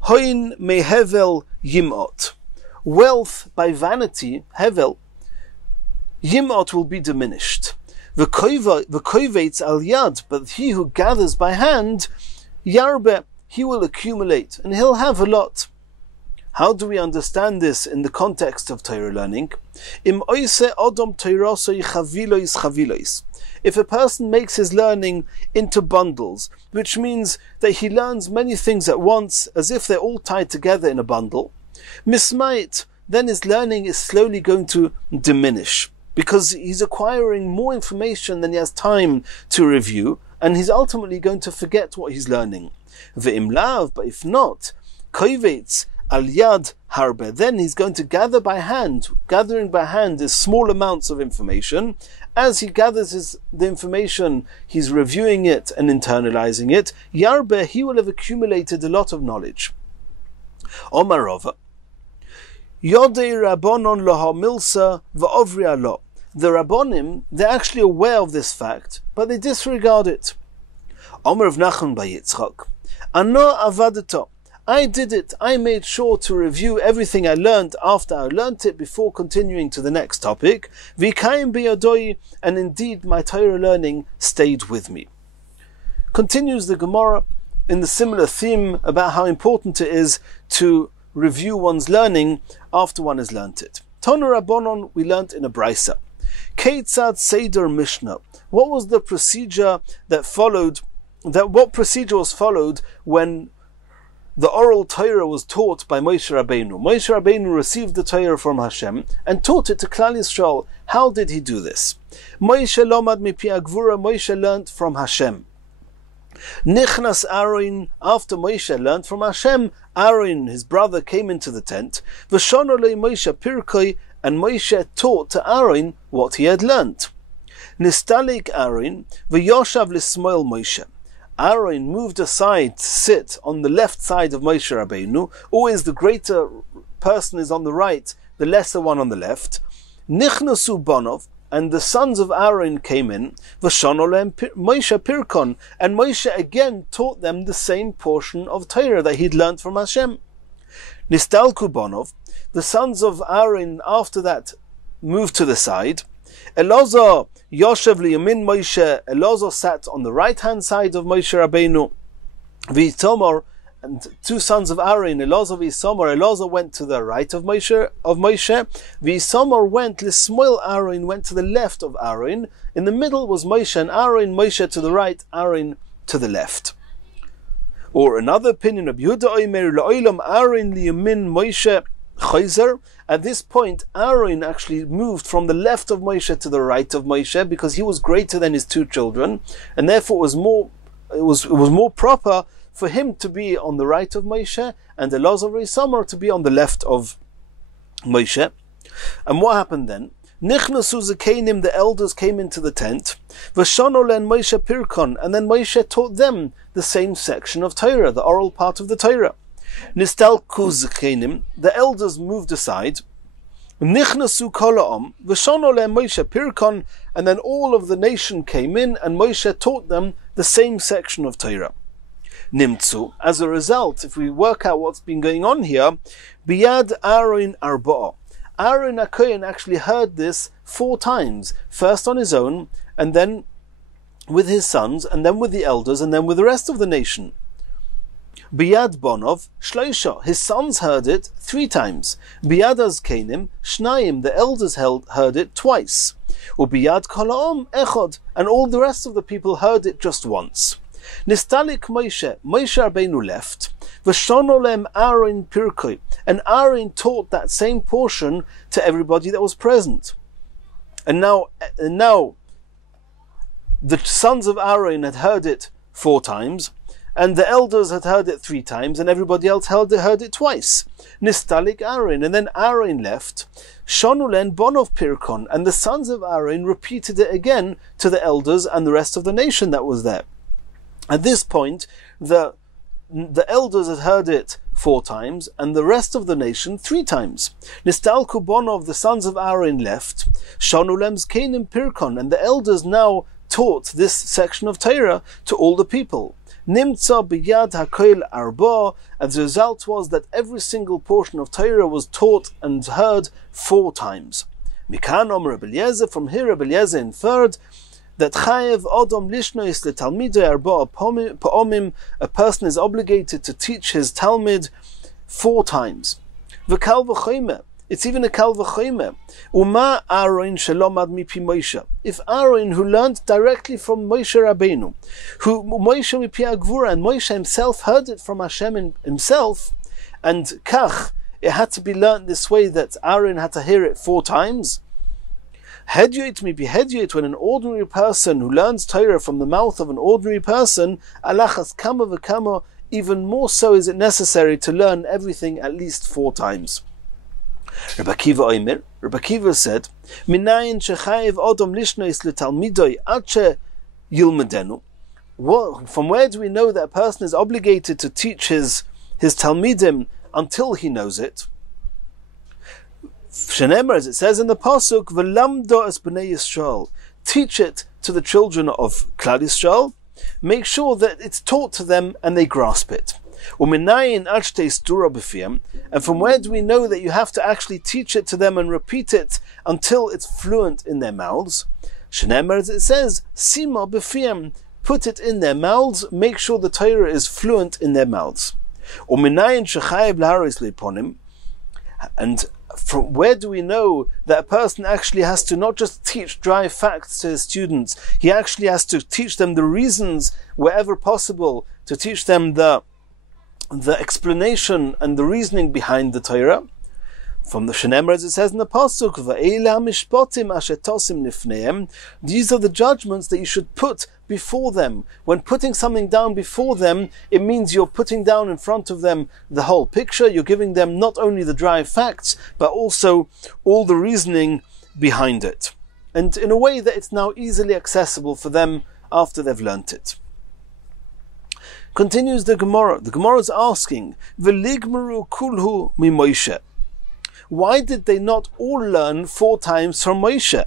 Hoin me hevel yimot. Wealth by vanity, hevel, yimot will be diminished. V'koivetz al yad, but he who gathers by hand, yarbe, he will accumulate, and he'll have a lot. How do we understand this in the context of Torah learning? If a person makes his learning into bundles, which means that he learns many things at once, as if they're all tied together in a bundle, mismait, then his learning is slowly going to diminish, because he's acquiring more information than he has time to review, and he's ultimately going to forget what he's learning. Ve'im lav, but if not, koivetz al yad harbe, then he's going to gather by hand. Gathering by hand is small amounts of information. As he gathers the information, he's reviewing it and internalizing it. Yarbe, he will have accumulated a lot of knowledge. Omar Rava. Yodei Rabbonon loha milsa va'ovria lo. The Rabbonim, they're actually aware of this fact, but they disregard it. Omer of Nachman by Yitzchak. Ano avadato. I did it. I made sure to review everything I learned after I learned it before continuing to the next topic. V'kayim biyadoi, and indeed my Torah learning stayed with me. Continues the Gemara in the similar theme about how important it is to review one's learning after one has learnt it. Tonu Rabbanon, we learnt in a Brisa. Keitzad Seder Mishnah. What was the procedure that followed? What procedure was followed when the oral Torah was taught by Moshe Rabbeinu? Moshe Rabbeinu received the Torah from Hashem and taught it to Klal Yisrael. How did he do this? Moshe lomad mipi agvura. Moshe learnt from Hashem. Nichnas Aaron, after Moshe learnt from Hashem, Aaron, his brother, came into the tent. V'shonolei Moshe pirkoi, and Moshe taught to Aaron what he had learnt. Nistalik Aaron, v'yoshav l'smoil Moshe. Aaron moved aside to sit on the left side of Moshe Rabbeinu. Always the greater person is on the right, the lesser one on the left. Nichnasu Bonov, and the sons of Aaron came in. V'shonolem Moshe Pirkon, and Moshe again taught them the same portion of Torah that he'd learnt from Hashem. Nistalku Bonov, the sons of Aaron after that moved to the side. Elazar Yoshev liyamin Moshe. Elazar sat on the right hand side of Moshe Rabbeinu. V'itomar, and two sons of Aaron, Elazar v'Isamar. Elazar went to the right of Moshe. V'isamar went l'smoil Aaron, went to the left of Aaron. In the middle was Moshe and Aaron. Moshe to the right, Aaron to the left. Or another opinion of Yehuda Omer la'olam Aaron liyamin Moshe chayzer. At this point, Aaron actually moved from the left of Moshe to the right of Moshe because he was greater than his two children, and therefore it was more proper for him to be on the right of Moshe and Elazar v'Isamar to be on the left of Moshe. And what happened then? Nichnasu Zakenim, the elders came into the tent. V'shonolen Moshe Pirkon, and then Moshe taught them the same section of Torah, the oral part of the Torah. Nistalku Zakenim, the elders moved aside. Nichnasu Kolaom, V'shonolen Moshe Pirkon, and then all of the nation came in, and Moshe taught them the same section of Torah. Nimtzu, as a result, if we work out what's been going on here, Biyad Aaron Arba'a. Aaron HaKohen actually heard this 4 times, first on his own, and then with his sons, and then with the elders, and then with the rest of the nation. Biyad Bonov Shloisha, his sons heard it 3 times. Biyad Azkenim Shnayim, the elders heard it twice. Or Biyad Kolaom Echod, and all the rest of the people heard it just once. Nistalik Moshe Rabbeinu left. V'shonolem Aaron Pirkoi, and Aaron taught that same portion to everybody that was present. And now the sons of Aaron had heard it 4 times, and the elders had heard it 3 times, and everybody else heard it twice. Nistalik Aaron, and then Aaron left. Shonulen Bonov Pirkon, and the sons of Aaron repeated it again to the elders and the rest of the nation that was there. At this point, the elders had heard it 4 times, and the rest of the nation 3 times. Nistalku Bonov, the sons of Aaron left. Shonulem's Kenim Pirkon, and the elders now taught this section of Torah to all the people. Nimtza biyad hakoil arba, and the result was that every single portion of Torah was taught and heard 4 times. Mikan Omer Rabbi Eliezer, from here Rabbi Eliezer inferred that chayev odom lishnois letalmidei arba pa'omim, a person is obligated to teach his Talmud 4 times. V'kal v'chomer, it's even a kal v'chomer. Uma Aaron shelomad mipi Moshe. If Aaron, who learned directly from Moshe Rabbeinu, who Moshe mipi agvura, and Moshe himself heard it from Hashem himself, and kach, it had to be learned this way that Aaron had to hear it 4 times. Hedyot mipi hedyot, when an ordinary person who learns Torah from the mouth of an ordinary person, alachas kama v'kama, even more so is it necessary to learn everything at least 4 times. Rabbi Akiva said, Minayin shechayev odom lishnois letalmidoi ad yilmedenu. From where do we know that a person is obligated to teach his talmidim until he knows it? Shenemer, as it says in the pasuk, v'lamdo es bnei Yisrael, teach it to the children of Klal Yisrael. Make sure that it's taught to them and they grasp it. And from where do we know that you have to actually teach it to them and repeat it until it's fluent in their mouths? Shenemer, as it says, Sima b'fiyam, put it in their mouths, make sure the Torah is fluent in their mouths. And from where do we know that a person actually has to not just teach dry facts to his students, he actually has to teach them the reasons wherever possible, to teach them the explanation and the reasoning behind the Torah? From the Shenemar, as it says in the Pasuk, these are the judgments that you should put before them. When putting something down before them, it means you're putting down in front of them the whole picture. You're giving them not only the dry facts, but also all the reasoning behind it. And in a way that it's now easily accessible for them after they've learnt it. Continues the Gemara. The Gemara is asking, V'ligmaru kulhu mi Moshe. Why did they not all learn 4 times from Moshe?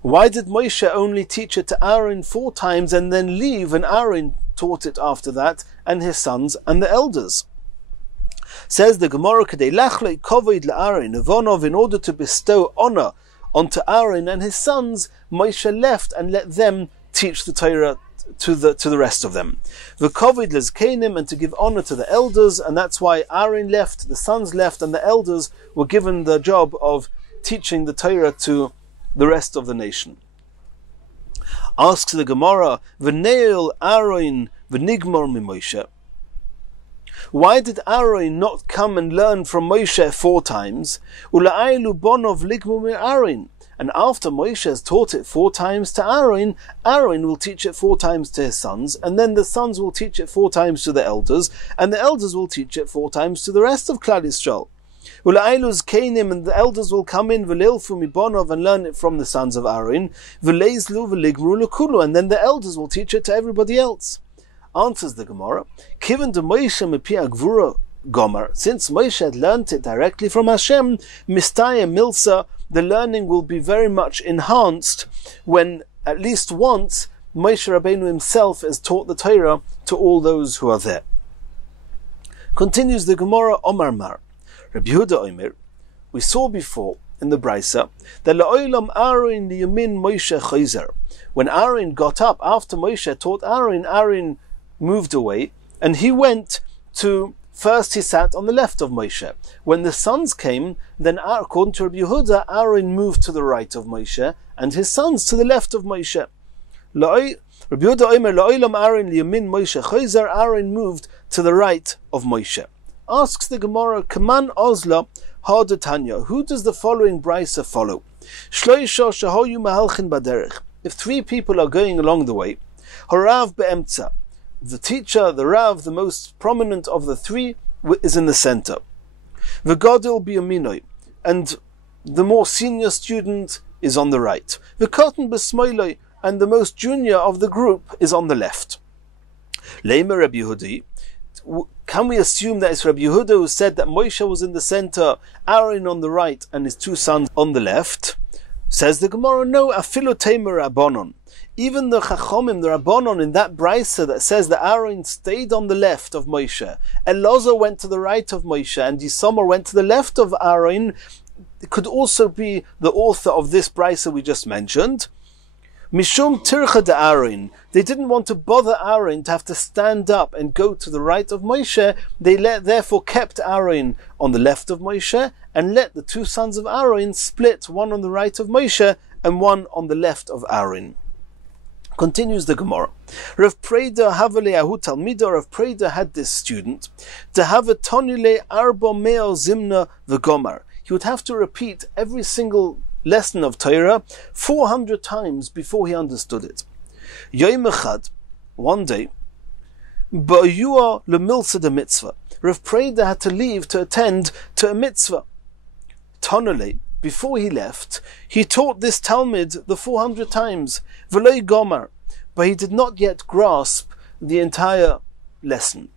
Why did Moshe only teach it to Aaron 4 times and then leave, and Aaron taught it after that, and his sons and the elders? Says the Gemara, in order to bestow honor onto Aaron and his sons, Moshe left and let them teach the Torah to the rest of them. V'kovid lezkenim, and to give honor to the elders, and that's why Aaron left, the sons left, and the elders were given the job of teaching the Torah to the rest of the nation. Asks the Gemara, V'neil Aaron v'nigmor mi Moshe. Why did Aaron not come and learn from Moshe 4 times? Ula'aylu bonov ligmor mi Aaron. And after Moshe has taught it 4 times to Aaron, Aaron will teach it 4 times to his sons, and then the sons will teach it 4 times to the elders, and the elders will teach it 4 times to the rest of Klal Yisrael. Ula'ailuz keinim, and the elders will come in, v'leilfu mibonov, and learn it from the sons of Aaron, v'leizlu v'ligmru l'kulu, and then the elders will teach it to everybody else. Answers the Gemara, Kiven de Moshe mepi agvura gomer, since Moshe had learnt it directly from Hashem, mistaya milsa, the learning will be very much enhanced when at least once Moshe Rabbeinu himself has taught the Torah to all those who are there. Continues the Gemara, Omar Mar, Rabbi Yehuda Omer, we saw before in the Brisa that La'olam Aaron liyamin Moshe chayzer. When Aaron got up after Moshe taught Aaron, Aaron moved away and he went to. First he sat on the left of Moshe. When the sons came, then according to Rabbi Yehuda, Aaron moved to the right of Moshe, and his sons to the left of Moshe. Rabbi Yehuda Omer, La'olam Aaron liyamin Moshe chayzer, Aaron moved to the right of Moshe. Asks the Gemara, Kaman Ozla Hadatanya, who does the following brisa follow? Shloisha shahoyu mahalchin baderech. If 3 people are going along the way, Harav be'emtza, the teacher, the Rav, the most prominent of the 3, is in the center. V'gadol biyaminoi, and the more senior student is on the right. V'katan b'smoiloi, and the most junior of the group is on the left. Leima Rabbi Yehudi, can we assume that it's Rabbi Yehuda who said that Moshe was in the center, Aaron on the right, and his 2 sons on the left? Says the Gemara, no, afilu teimer rabbanon. Even the Chachomim, the Rabbanon, in that brisa that says that Aaron stayed on the left of Moshe, Elazar went to the right of Moshe, and Yisamar went to the left of Aaron, it could also be the author of this brisa we just mentioned. Mishum tircha de Aaron. They didn't want to bother Aaron to have to stand up and go to the right of Moshe. They therefore kept Aaron on the left of Moshe and let the 2 sons of Aaron split, one on the right of Moshe and one on the left of Aaron. Continues the Gemara. Rav Preda Havaleahu Talmida, Rav Preda had this student, to have a tonile arba meo zimna v'gomar. He would have to repeat every single lesson of Torah 400 times before he understood it. Yom echad, one day, ba'yua lemilsa de mitzvah. Rav Preda had to leave to attend to a mitzvah. Tonile, before he left, he taught this Talmud the 400 times, v'loi gomar, but he did not yet grasp the entire lesson.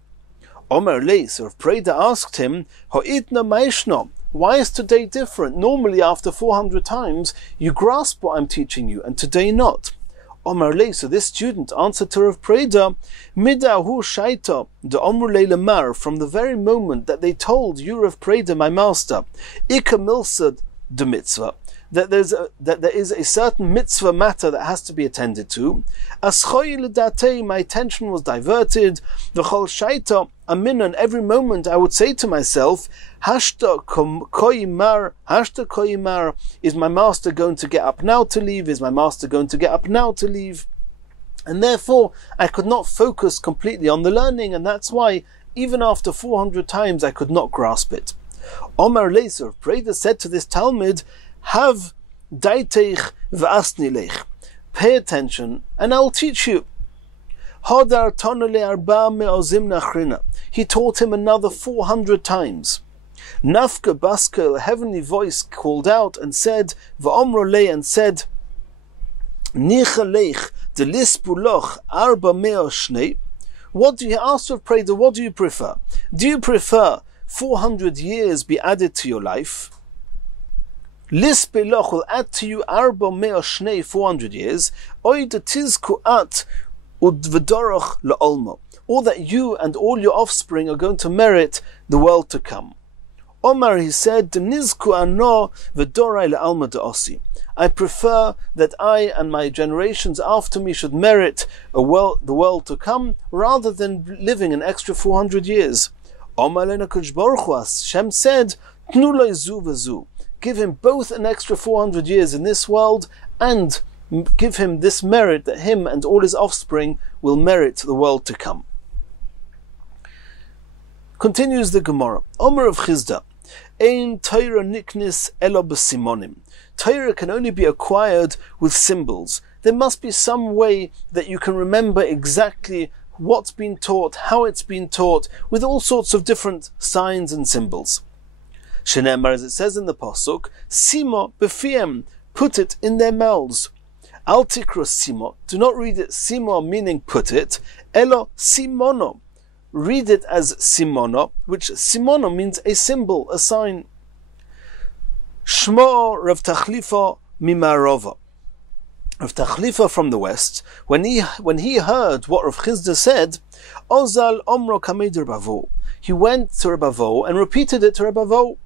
Omer lei, so Rav Preda asked him, Ha'idna ma'ishna, why is today different? Normally after 400 times, you grasp what I'm teaching you, and today not. Omer lei, so this student answered to Rav Preda, Midahu shaita, de omru lei lemar, from the very moment that they told you, Rav Preda, my master, Ika milsad, the mitzvah, that there is a certain mitzvah matter that has to be attended to. My attention was diverted. V'chol shaita aminan, every moment I would say to myself, Hashta koimar, is my master going to get up now to leave? Is my master going to get up now to leave? And therefore I could not focus completely on the learning, and that's why even after 400 times I could not grasp it. Omar Leiser, Preda, said to this Talmud, Have daiteich v'asnilech, pay attention and I'll teach you. Hadar tonale arba me'ozim nachrina, he taught him another 400 times. Nafka Baska, a heavenly voice, called out and said, V'omro le, and said, Nichalech de lispuloch arba meo shnei. What do you ask of Preda? What do you prefer? Do you prefer 400 years be added to your life? Lispeloch will add to you arba meo shnei, 400 years. Oy de tizku at udvedoroch leolmo, or that you and all your offspring are going to merit the world to come. Omar, he said, Denizku ano v'dorai le'alma de'osi. I prefer that I and my generations after me should merit the world to come, rather than living an extra 400 years. Omar le'nakadosh baruch hu, Hashem said, Tnu lo zu v'zu. Give him both an extra 400 years in this world, and give him this merit that him and all his offspring will merit the world to come. Continues the Gemara. Omer of Chizda. Ein Torah niknis elo b'simonim. Torah can only be acquired with symbols. There must be some way that you can remember exactly what's been taught, how it's been taught, with all sorts of different signs and symbols. Shenemar, as it says in the Pasuk, Simo b'fiem, put it in their mouths. Al tikro simo, do not read it simo, meaning put it, elo simono. Read it as simono, which simono means a symbol, a sign. Shmo Rav Tachlifa mimarova. Rav Tachlifa from the west, when he heard what Rav Chizda said, Ozal omro kamed Rabavo, he went to Rabavo and repeated it to Rabavo.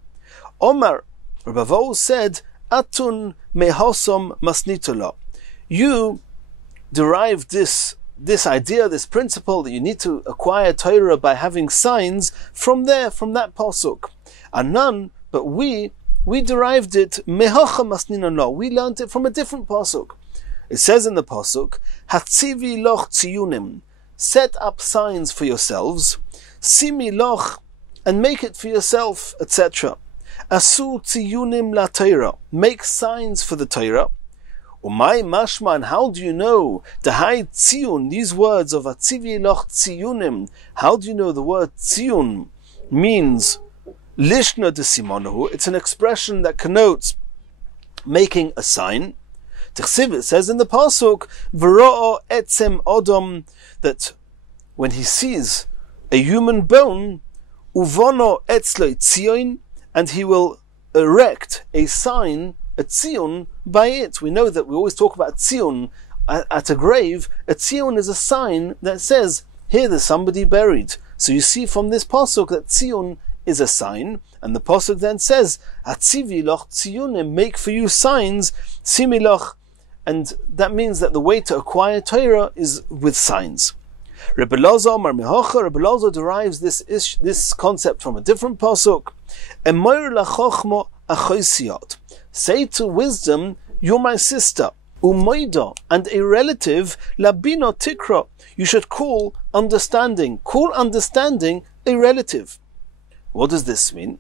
Omar, Rabavo said, Atun mehosom masnitola. You derived this idea, this principle that you need to acquire Torah by having signs from that pasuk. And none, but we derived it mehocha masninano. We learned it from a different pasuk. It says in the pasuk, Hatzivi loch tziyunim, set up signs for yourselves, simi loch, and make it for yourself, etc. Asu tziyunim la Torah, make signs for the Torah. Umay mashman, how do you know the high tziyun, these words of atzivi loch tziyunim? How do you know the word tziyun means lishna de simonahu? It's an expression that connotes making a sign. It says in the pasuk, v'ro'o etzem odom, that when he sees a human bone, uvono etzloi tzion, and he will erect a sign, a tzion, by it. We know that we always talk about tzion at a grave. A tzion is a sign that says, here there's somebody buried. So you see from this pasuk that tzion is a sign, and the pasuk then says, Hatzivi loch tziyunim, make for you signs, simi loch, and that means that the way to acquire Torah is with signs. Rebbe Lozo Mar Mehocha, Rebbe Lozo derives this concept from a different pasuk. Emoir lachochmo achoisiyot. Say to wisdom, you're my sister. Umoida, and a relative, labino tikra. You should call understanding. Call understanding a relative. What does this mean?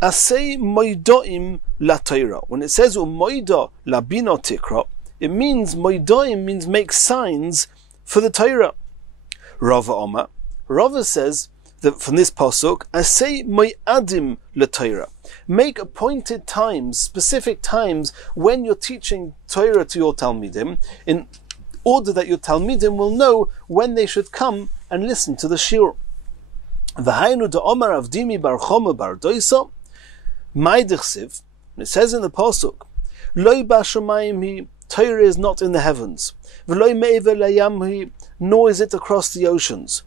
Asay moidoim la Torah. When it says umoida labino tikra, it means moidoim means make signs for the Torah. Rava Omar. Rava says that from this pasuk, asay moyadim la Torah. Make appointed times, specific times, when you're teaching Torah to your Talmidim, in order that your Talmidim will know when they should come and listen to the shiur. V'hainu de Omar avdimi bar choma bar doisa, ma'idechsiv. It says in the pasuk, Loi b'shamayim hi, Torah is not in the heavens. V'loi me'ever layam hi, nor is it across the oceans.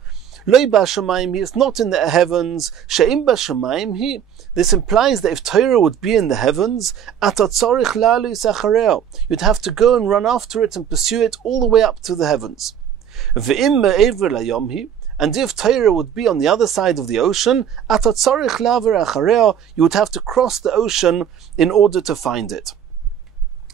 Loi b'shamayim, it's not in the heavens. She'im b'shamayim, this implies that if Torah would be in the heavens, atat tzorich la'alus achareo, you'd have to go and run after it and pursue it all the way up to the heavens. Ve'im me'ever layomhi, and if Torah would be on the other side of the ocean, atat tzorich la'aver achareo, you would have to cross the ocean in order to find it.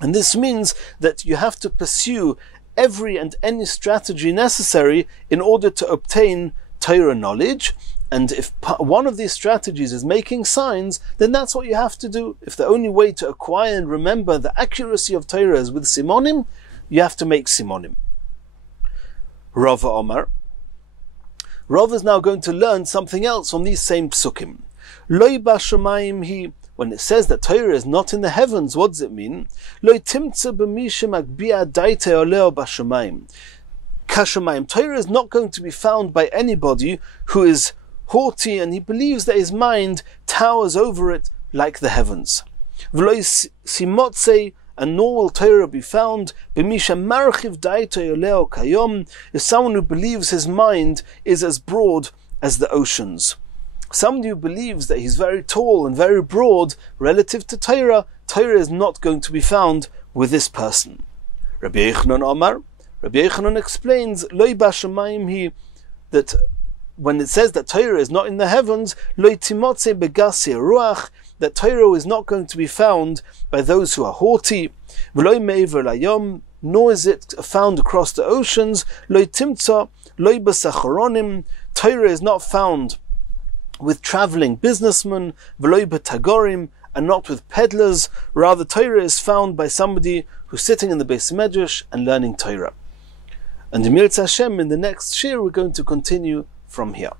And this means that you have to pursue every and any strategy necessary in order to obtain Torah knowledge. And if one of these strategies is making signs, then that's what you have to do. If the only way to acquire and remember the accuracy of Torah is with simonim, you have to make simonim. Rav Omar. Rav is now going to learn something else from these same psukim. Loi b'shamayim hi. When it says that Torah is not in the heavens, what does it mean? Loi timtza b'mishem agbia daite oleo b'shamayim. Kashamayim. Torah is not going to be found by anybody who is haughty and he believes that his mind towers over it like the heavens. V'loi simotze, and nor will Torah be found b'mishem marchiv daite oleo kayom, is someone who believes his mind is as broad as the oceans. Somebody who believes that he's very tall and very broad relative to Torah, Torah is not going to be found with this person. Rabbi Yochanan Omar, Rabbi Yochanan explains, Loi b'shamayim hi, that when it says that Torah is not in the heavens, Loi timotze begasi ruach, that Torah is not going to be found by those who are haughty, V'loi me'ever layom, nor is it found across the oceans, Loi timtza, Loi b'sacharonim, Torah is not found with traveling businessmen, v'loi b'tagorim, and not with peddlers. Rather, Torah is found by somebody who's sitting in the Beis Medrash and learning Torah. And in Mirz Hashem, in the next shir, we're going to continue from here.